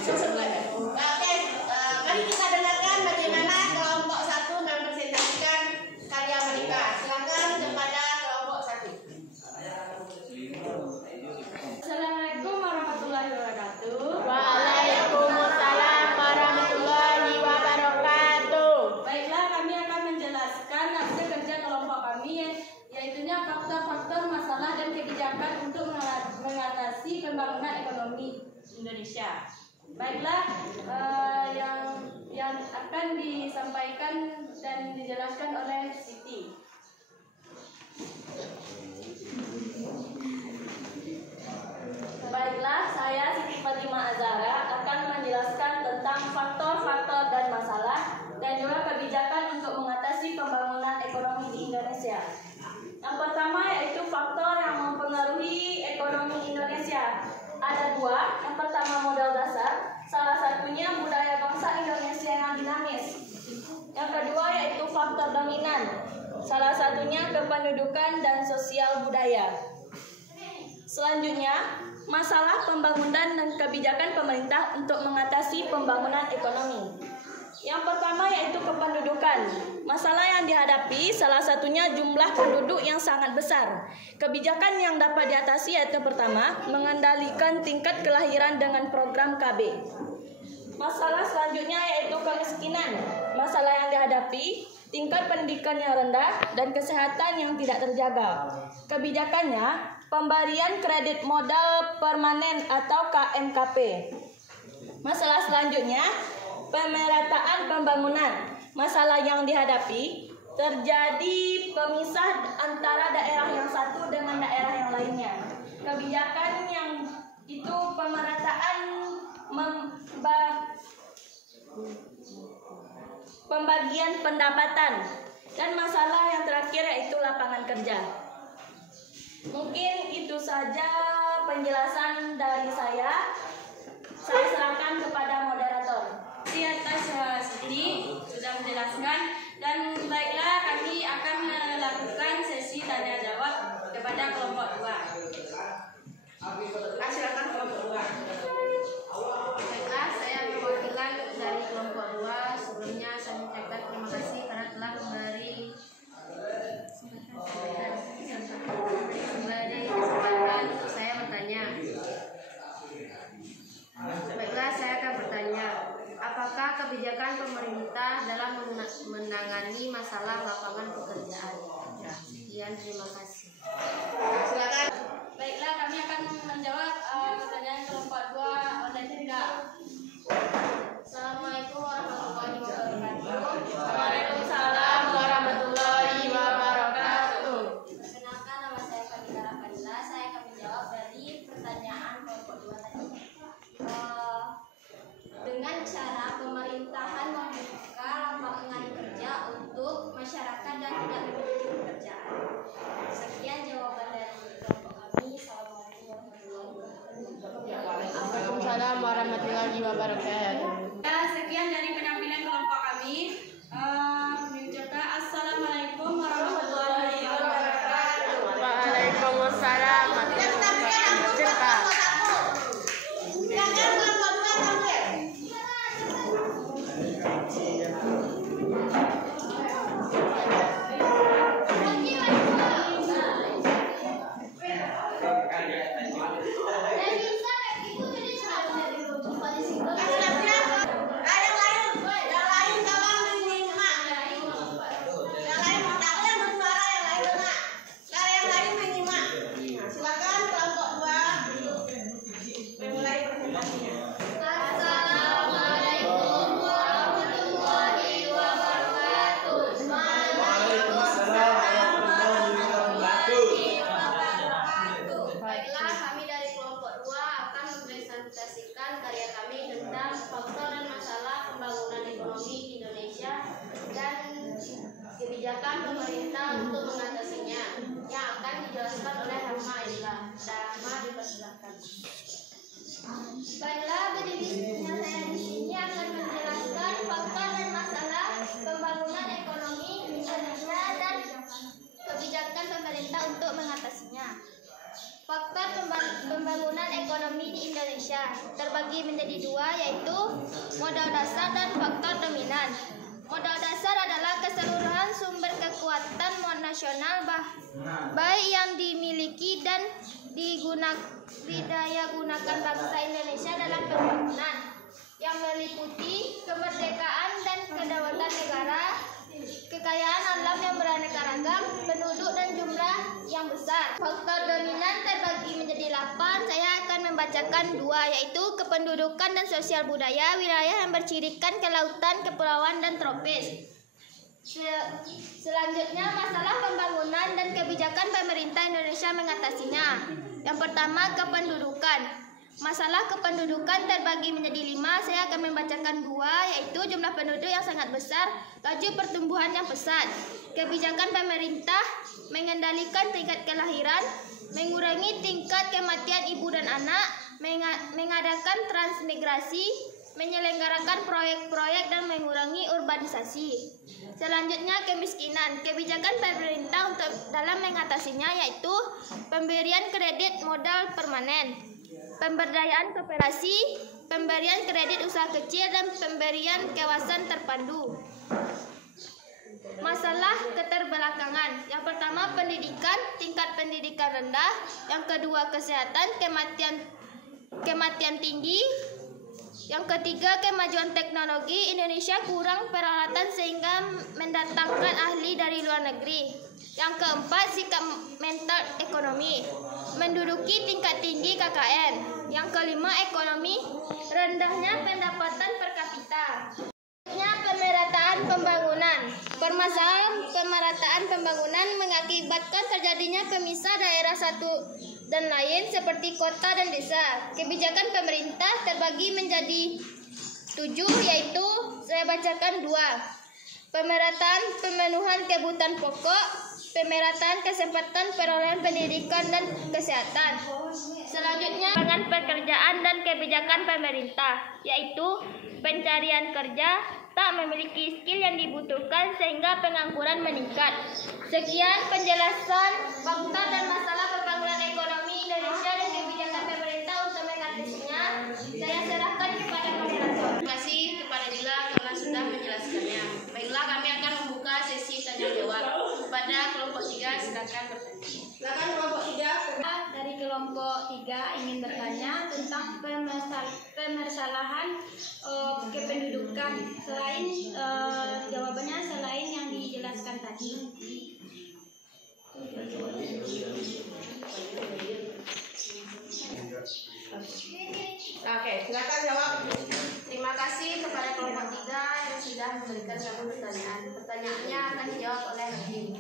Oke, mari kita dengarkan bagaimana kelompok 1 mempresentasikan karya mereka. Silakan kepada kelompok 1. Assalamualaikum warahmatullahi wabarakatuh. Waalaikumsalam warahmatullahi wabarakatuh. Baiklah, kami akan menjelaskan hasil kerja kelompok kami, yaitunya faktor-faktor masalah dan kebijakan untuk mengatasi pembangunan ekonomi Indonesia. Baiklah, yang akan disampaikan dan dijelaskan oleh Siti. Baiklah, saya Siti Fatimah Azhara akan menjelaskan tentang faktor-faktor dan masalah dan juga kebijakan untuk mengatasi pembangunan ekonomi di Indonesia. Yang pertama yaitu faktor yang mempengaruhi ekonomi Indonesia. Ada dua. Yang pertama modal dasar, salah satunya budaya bangsa Indonesia yang dinamis. Yang kedua yaitu faktor dominan, salah satunya kependudukan dan sosial budaya. Selanjutnya, masalah pembangunan dan kebijakan pemerintah untuk mengatasi pembangunan ekonomi. Yang pertama yaitu kependudukan. Masalah yang dihadapi salah satunya jumlah penduduk yang sangat besar. Kebijakan yang dapat diatasi yaitu pertama, mengendalikan tingkat kelahiran dengan program KB. Masalah selanjutnya yaitu kemiskinan. Masalah yang dihadapi tingkat pendidikan yang rendah dan kesehatan yang tidak terjaga. Kebijakannya, pemberian kredit modal permanen atau KMKP. Masalah selanjutnya, pemerataan pembangunan. Masalah yang dihadapi terjadi pemisah antara daerah yang satu dengan daerah yang lainnya. Kebijakan yang itu pemerataan pembagian pendapatan. Dan masalah yang terakhir yaitu lapangan kerja. Mungkin itu saja penjelasan dari saya. Saya serahkan kepada moderator. Terima kasih atas Siti sudah menjelaskan, dan baiklah kami akan melakukan sesi tanya jawab kepada kelompok 2. Silakan kelompok 2. Baiklah, saya perwakilan dari kelompok 2. Sebelumnya saya mengucapkan terima kasih karena telah memberi kesempatan untuk saya bertanya. Baiklah, saya akan bertanya, apakah kebijakan pemerintah dalam menangani masalah lapangan pekerjaan? Sekian, terima kasih. Silakan. Baiklah, kami akan menjawab pertanyaan kelompok 2 oleh Tirga. Assalamualaikum warahmatullahi wabarakatuh. Waalaikumsalam warahmatullahi wabarakatuh. Perkenalkan, nama saya Fadila Rafadila. Saya akan menjawab dari pertanyaan kelompok 2 tadi. Dengan cara pemerintahan membuka lapangan kerja untuk masyarakat dan tidak memiliki pekerjaan. Sekian jawaban dari kelompok kami. Assalamualaikum warahmatullahi wabarakatuh. Waalaikumsalam warahmatullahi wabarakatuh. Sekian dari penampilan kelompok kami. Mengucapkan Assalamualaikum warahmatullahi wabarakatuh. Waalaikumsalam warahmatullahi wabarakatuh. Silakan kelompok 2 tampil. Yang lain tolong terbagi menjadi dua, yaitu modal dasar dan faktor dominan. Modal dasar adalah keseluruhan sumber kekuatan nasional baik yang dimiliki dan didaya gunakan bangsa Indonesia dalam pembangunan, yang meliputi kemerdekaan dan kedaulatan negara, kekayaan alam yang beraneka ragam, penduduk dan jumlah yang besar. Faktor dominan terbagi menjadi 8. Saya akan membacakan 2, yaitu kependudukan dan sosial budaya, wilayah yang bercirikan kelautan, kepulauan, dan tropis. Selanjutnya, masalah pembangunan dan kebijakan pemerintah Indonesia mengatasinya. Yang pertama, kependudukan. Masalah kependudukan terbagi menjadi 5. Saya akan membacakan 2, yaitu jumlah penduduk yang sangat besar, laju pertumbuhan yang pesat. Kebijakan pemerintah mengendalikan tingkat kelahiran, mengurangi tingkat kematian ibu dan anak, mengadakan transmigrasi, menyelenggarakan proyek-proyek dan mengurangi urbanisasi. Selanjutnya, kemiskinan. Kebijakan pemerintah untuk dalam mengatasinya yaitu pemberian kredit modal permanen, pemberdayaan koperasi, pemberian kredit usaha kecil, dan pemberian kawasan terpadu. Masalah keterbelakangan. Yang pertama, pendidikan, tingkat pendidikan rendah. Yang kedua, kesehatan, kematian tinggi. Yang ketiga, kemajuan teknologi. Indonesia kurang peralatan sehingga mendatangkan ahli dari luar negeri. Yang keempat, sikap mental ekonomi, menduduki tingkat tinggi KKN. Yang kelima, ekonomi, rendahnya pendapatan per kapita. Pemerataan pembangunan. Permasalahan pemerataan pembangunan mengakibatkan terjadinya pemisah daerah satu dan lain seperti kota dan desa. Kebijakan pemerintah terbagi menjadi 7, yaitu saya bacakan 2. Pemerataan pemenuhan kebutuhan pokok, pemerataan kesempatan perolehan pendidikan dan kesehatan. Selanjutnya, pangan pekerjaan dan kebijakan pemerintah, yaitu pencarian kerja, tak memiliki skill yang dibutuhkan sehingga pengangguran meningkat. Sekian penjelasan fakta dan masalah pembangunan ekonomi Indonesia dan kebijakan pemerintah untuk mengatasinya. Saya serahkan kepada moderator. Terima kasih kepada Dila karena sudah menjelaskannya. Baiklah, kami akan membuka sesi tanya jawab. Kepada kelompok 3 silakan bertanya. Silakan kelompok 3. Dari kelompok 3 ingin bertanya tentang permasalahan kependudukan. Selain jawabannya selain yang dijelaskan tadi. Oke, silakan jawab. Terima kasih kepada kelompok 3 yang sudah memberikan satu pertanyaan. Pertanyaannya akan dijawab oleh Hakim.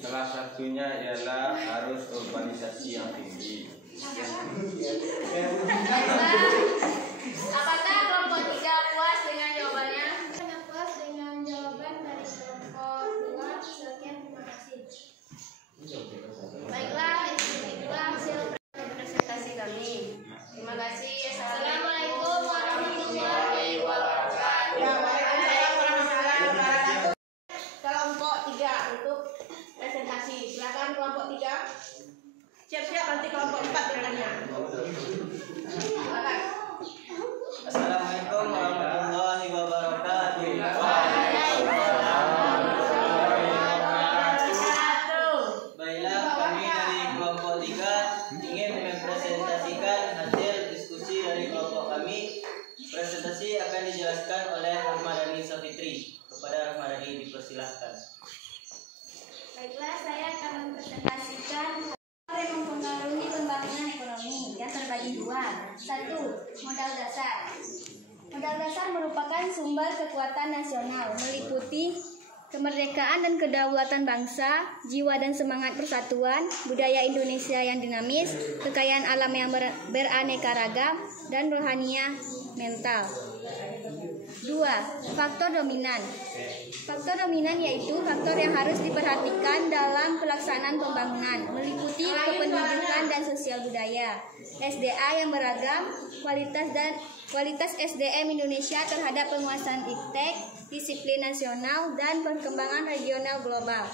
Salah satunya ialah arus urbanisasi yang tinggi. Apakah kelompok 3 puas dengan jawabannya? Sangat puas dengan jawaban dari kelompok 2. Sekian, terima kasih. Baiklah, itulah hasil presentasi kami. Terima kasih. Assalamualaikum warahmatullahi wabarakatuh. Waalaikumsalam warahmatullahi wabarakatuh. Kelompok 3 untuk presentasi. Silakan kelompok 3. Siap-siap nanti kelompok 4 bertanya. Silakan. Assalamualaikum warahmatullahi wabarakatuh. Baiklah, kami dari kelompok 3 ingin mempresentasikan hasil diskusi dari kelompok kami. Presentasi akan dijelaskan oleh Rahmadani Safitri. Kepada Rahmadani dipersilahkan. Baiklah, saya akan mempresentasikan yang mempengaruhi pembangunan ekonomi yang terbagi 2. 1. Modal dasar. Modal dasar merupakan sumber kekuatan nasional, meliputi kemerdekaan dan kedaulatan bangsa, jiwa dan semangat persatuan, budaya Indonesia yang dinamis, kekayaan alam yang beraneka ragam, dan rohania mental. 2. Faktor dominan. Faktor dominan yaitu faktor yang harus diperhatikan dalam pelaksanaan pembangunan, meliputi kependudukan dan sosial budaya, SDA yang beragam, kualitas SDM Indonesia terhadap penguasaan iptek, disiplin nasional, dan perkembangan regional global.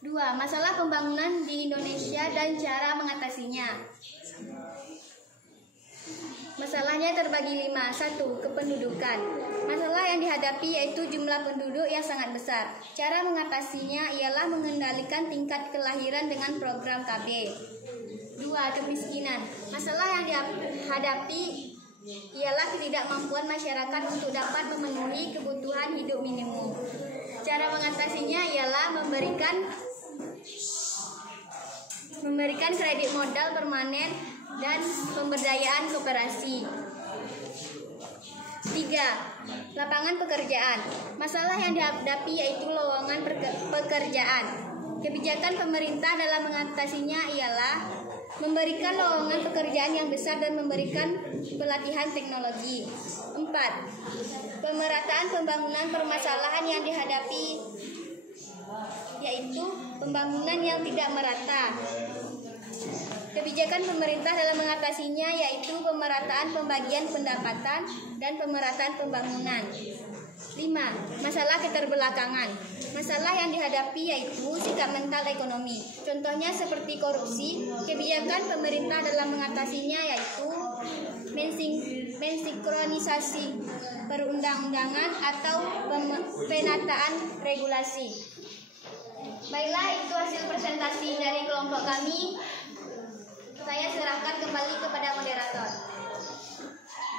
2. Masalah pembangunan di Indonesia dan cara mengatasinya. Masalahnya terbagi 5. 1. Kependudukan. Masalah yang dihadapi yaitu jumlah penduduk yang sangat besar. Cara mengatasinya ialah mengendalikan tingkat kelahiran dengan program KB. 2. Kemiskinan. Masalah yang dihadapi ialah ketidakmampuan masyarakat untuk dapat memenuhi kebutuhan hidup minimum. Cara mengatasinya ialah memberikan kredit modal permanen dan pemberdayaan koperasi. 3. Lapangan pekerjaan. Masalah yang dihadapi yaitu lowongan pekerjaan. Kebijakan pemerintah dalam mengatasinya ialah memberikan lowongan pekerjaan yang besar dan memberikan pelatihan teknologi. 4. Pemerataan pembangunan. Permasalahan yang dihadapi yaitu pembangunan yang tidak merata. Kebijakan pemerintah dalam mengatasinya yaitu pemerataan pembagian pendapatan dan pemerataan pembangunan. 5. Masalah keterbelakangan. Masalah yang dihadapi yaitu sikap mental ekonomi. Contohnya seperti korupsi. Kebijakan pemerintah dalam mengatasinya yaitu mensinkronisasi perundang-undangan atau penataan regulasi. Baiklah, itu hasil presentasi dari kelompok kami. Saya serahkan kembali kepada moderator.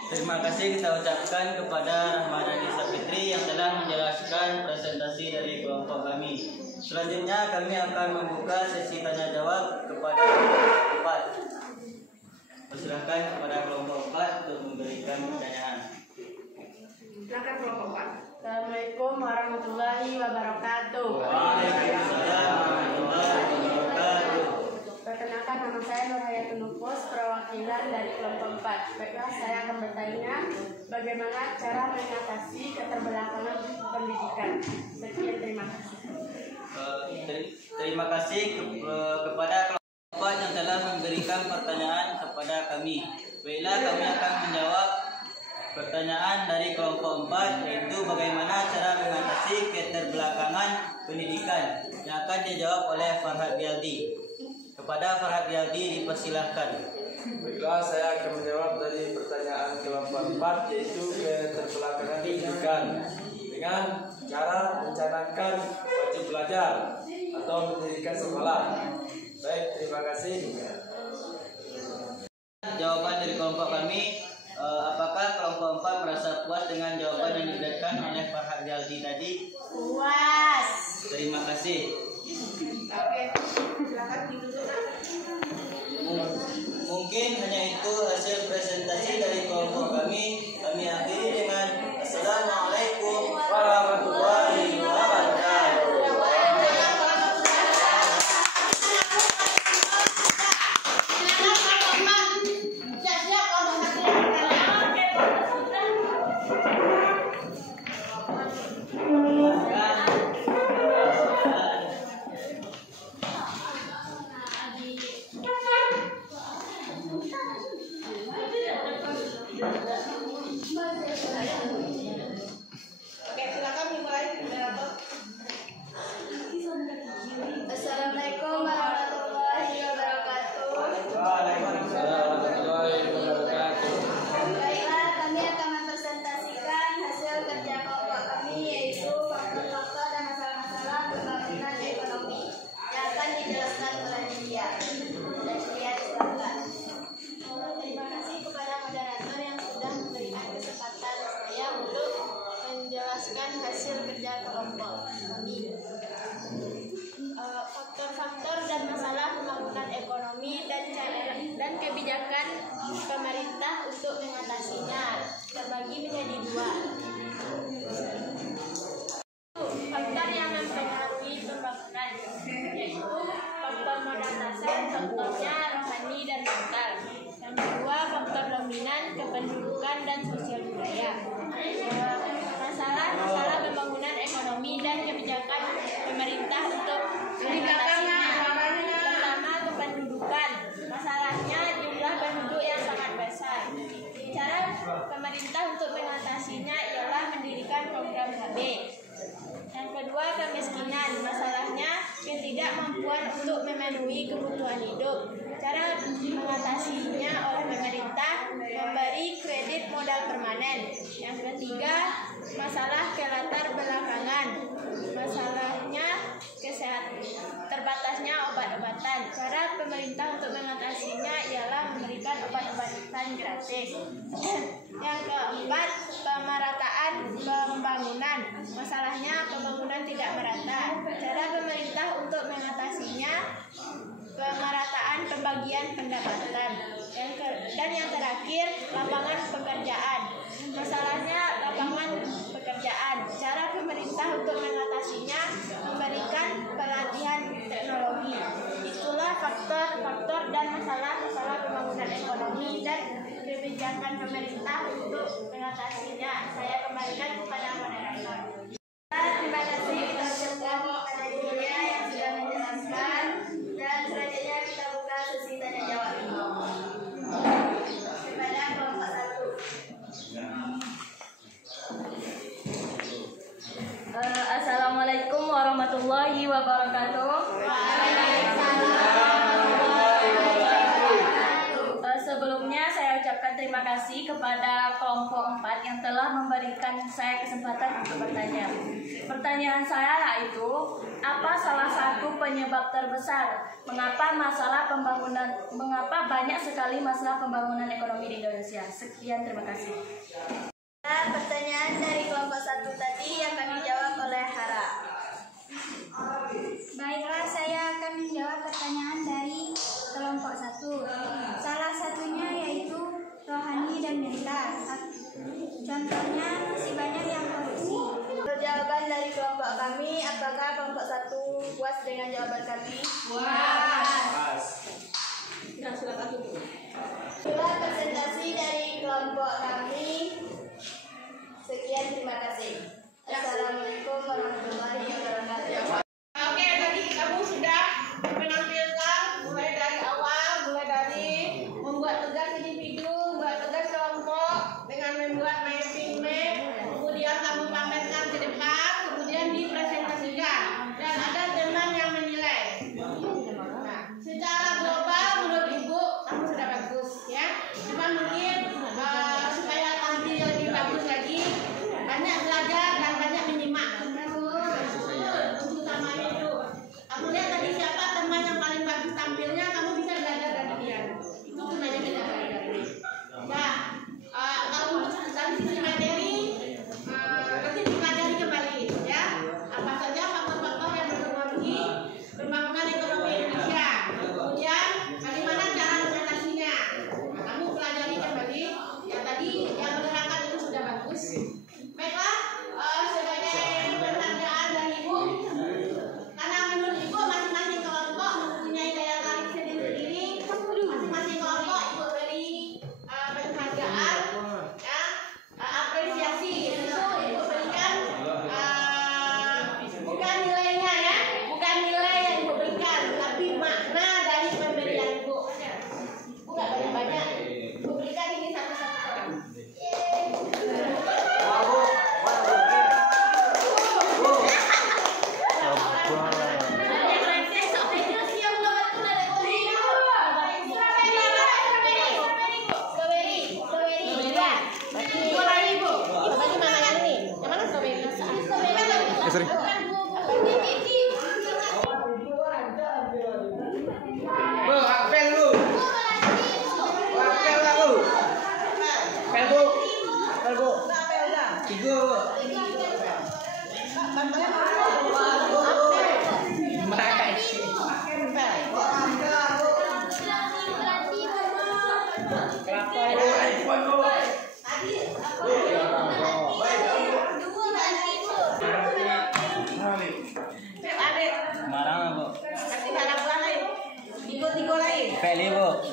Terima kasih kita ucapkan kepada Rahmadani Sapitri yang telah menjelaskan presentasi dari kelompok kami. Selanjutnya kami akan membuka sesi tanya jawab kepada kelompok 4. Persilakan kepada kelompok 4 untuk memberikan pertanyaan. Silakan kelompok 4. Assalamualaikum warahmatullahi wabarakatuh. Waalaikumsalam warahmatullahi wabarakatuh. Perkenalkan, nama saya Nurhayatun Nufus, perwakilan dari kelompok 4. Baiklah, saya akan bertanya bagaimana cara mengatasi keterbelakangan pendidikan. Sekian, terima kasih. Terima kasih kepada kelompok yang telah memberikan pertanyaan kepada kami. Baiklah, kami akan menjawab pertanyaan dari kelompok 4, yaitu bagaimana cara mengatasi keterbelakangan pendidikan, yang akan dijawab oleh Farhad Bialdi. Kepada Farhad Bialdi dipersilahkan. Baiklah, saya akan menjawab dari pertanyaan kelompok 4, yaitu keterbelakangan pendidikan dengan cara mencanangkan wajib belajar atau mendirikan sekolah. Baik, terima kasih. Jawaban dari kelompok kami. Apakah kelompok 4 merasa puas dengan jawaban yang diberikan oleh Farhad Bialdi tadi? Puas. Terima kasih. Oke, silakan ditutup. Mungkin hanya itu hasil presentasi dari kelompok kami. Kami akhiri dengan Assalamualaikum warahmatullahi wabarakatuh. Oke, silakan dimulai moderator. Assalamualaikum warahmatullahi wabarakatuh. Baiklah, kami akan mempresentasikan hasil kerja kelompok kami, yaitu faktor-faktor dan masalah-masalah pembangunan ekonomi yang akan dijelaskan oleh Dia. Dan Dia silakan. Terima kasih kepada moderator yang sudah memberikan kesempatan saya untuk menjelaskan hasil kerja kelompok kami. Faktor-faktor dan masalah pembangunan ekonomi dan kebijakan pemerintah untuk mengatasinya terbagi menjadi 2. Faktor yang mempengaruhi pembangunan yaitu faktor modal dasar, contohnya rohani dan mental. Yang kedua, faktor dominan, kependudukan dan sosial budaya. Masalah pembangunan ekonomi dan kebijakan pemerintah untuk mengatasinya. Pertama, kependudukan. Masalahnya jumlah penduduk yang sangat besar. Cara pemerintah untuk mengatasinya ialah mendirikan program KB. Yang kedua, kemiskinan. Masalahnya ketidakmampuan untuk memenuhi kebutuhan hidup. Cara mengatasinya oleh pemerintah memberi kredit modal permanen. Yang ketiga, masalah ke latar belakangan. Masalahnya terbatasnya obat-obatan. Cara pemerintah untuk mengatasinya ialah memberikan obat-obatan gratis. Yang keempat, pemerataan pembangunan. Masalahnya pembangunan tidak merata. Cara pemerintah untuk mengatasinya, pemerataan pembagian pendapatan. Dan yang terakhir, lapangan pekerjaan. Masalahnya lapangan pekerjaan. Cara pemerintah untuk mengatasinya, memberikan pelatihan teknologi. Itulah faktor-faktor dan masalah-masalah pembangunan ekonomi dan kebijakan pemerintah untuk mengatasinya. Saya kembalikan kepada moderator. Terima kasih ucapkan kepada Julia yang sudah menjelaskan, dan selanjutnya kita buka sesi tanya jawab kepada kelompok 1. Assalamualaikum warahmatullahi wabarakatuh. Sebelumnya saya ucapkan terima kasih kepada kelompok 4 yang telah memberikan saya kesempatan untuk bertanya. Pertanyaan saya yaitu, apa salah satu penyebab terbesar mengapa banyak sekali masalah pembangunan ekonomi di Indonesia? Sekian, terima kasih. Pertanyaan dari kelompok 1 tadi akan dijawab oleh Hara. Baiklah, saya akan menjawab pertanyaan dari kelompok 1. Salah satunya yaitu rohani dan mental. Contohnya masih banyak yang korupsi. Jawaban dari kelompok kami, apakah kelompok 1 puas dengan jawaban kami? Puas. Itulah presentasi dari kelompok kami. Sekian, terima kasih. Assalamualaikum warahmatullahi wabarakatuh. Oke, tadi kamu sudah menampilkan mulai dari awal, mulai dari membuat tugas individu, membuat tugas kelompok dengan membuat mapping map, kemudian kamu pamerkan ke depan, kemudian dipresentasikan, dan ada teman yang menilai. Nah, secara global menurut Ibu kamu sudah bagus ya. Cuma mungkin supaya tampil lebih bagus lagi, banyak belajar dan banyak menyimak. Utama itu. Kamu lihat tadi siapa teman yang paling bagus tampilnya, kamu bisa belajar dari dia. Itu gunanya belajar dari dia. Nah, kalau untuk tadi sisi materi, nanti dipelajari kembali ya. Apa saja faktor-faktor yang mempengaruhi pembangunan ekonomi Indonesia. Kemudian bagaimana cara mengatasinya. Nah, kamu pelajari kembali. Ya tadi yang menerangkan itu sudah bagus. Baiklah, sebagai pertanyaan dari Ibu, karena menurut Ibu masing-masing kelompok mempunyai daya tarik sendiri-sendiri, masing-masing kelompok Ibu beri penghargaan, ya, apresiasi. Itu Ibu berikan bukan nilainya ya, bukan nilai yang Ibu berikan, tapi makna dari pemberian Ibu. Ibu nggak banyak-banyak, Ibu berikan ini satu-satu orang. Sorry. Bu, apel bu. Apel lah bu. Apel bu. Apel bu. Tiga bu. Marang bu. Kasih barang lain. Tiga lain. Peli bu.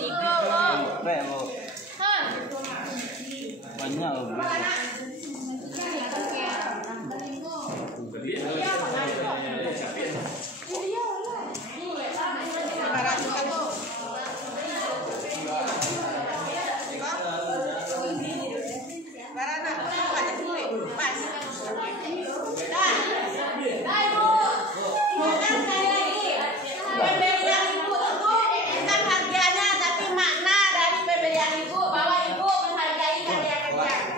Pe bu. Banyak bu. Bukan harganya, tapi makna dari pemberian Ibu bahwa Ibu menghargai karya kerja.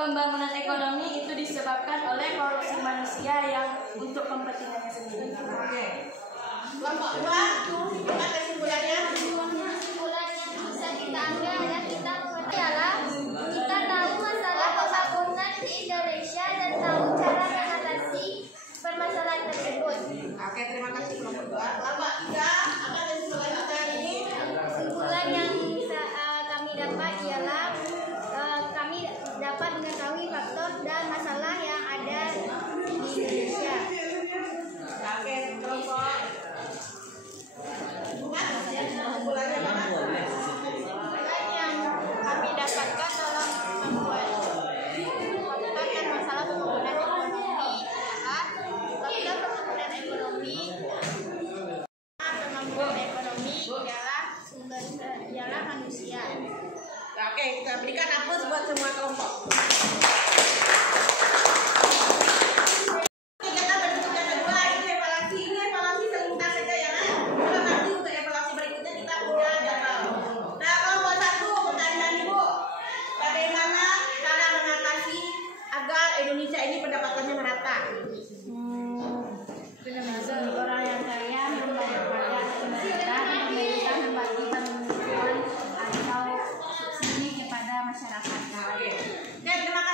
Pembangunan ekonomi itu disebabkan oleh korupsi manusia yang untuk kepentingannya sendiri. Oke. Kelompok 2, apa kesimpulannya? Kesimpulan yang bisa kita ambil adalah kita tahu masalah pembangunan di Indonesia dan tahu cara mengatasi permasalahan tersebut. Oke, terima kasih kelompok 2. Kelompok 3, apa kesimpulan kita ini? Kesimpulan yang bisa kami dapat ialah kami dapat mengetahui faktor dan masalah yang ada di Indonesia. Oke, kelompok. Kesimpulannya apa? Kesimpulan yang kami dapatkan dalam membuat dan masalah pembangunan ekonomi adalah faktor pembangunan ekonomi. Pembangunan ekonomi ialah sumber ialah manusia. Oke, kita berikan aplaus buat semua kelompok. Kita berikut yang kedua, ini evaluasi. Ini evaluasi selintas saja ya, kan? Kalau nanti untuk evaluasi berikutnya kita punya jadwal. Nah, kelompok 1, pertanyaan Ibu. Bagaimana cara mengatasi agar Indonesia ini pendapatannya merata? Orang yang kaya membayar pajak pemerintah membagi bantuan atau subsidi kepada masyarakat. Oke, terima kasih.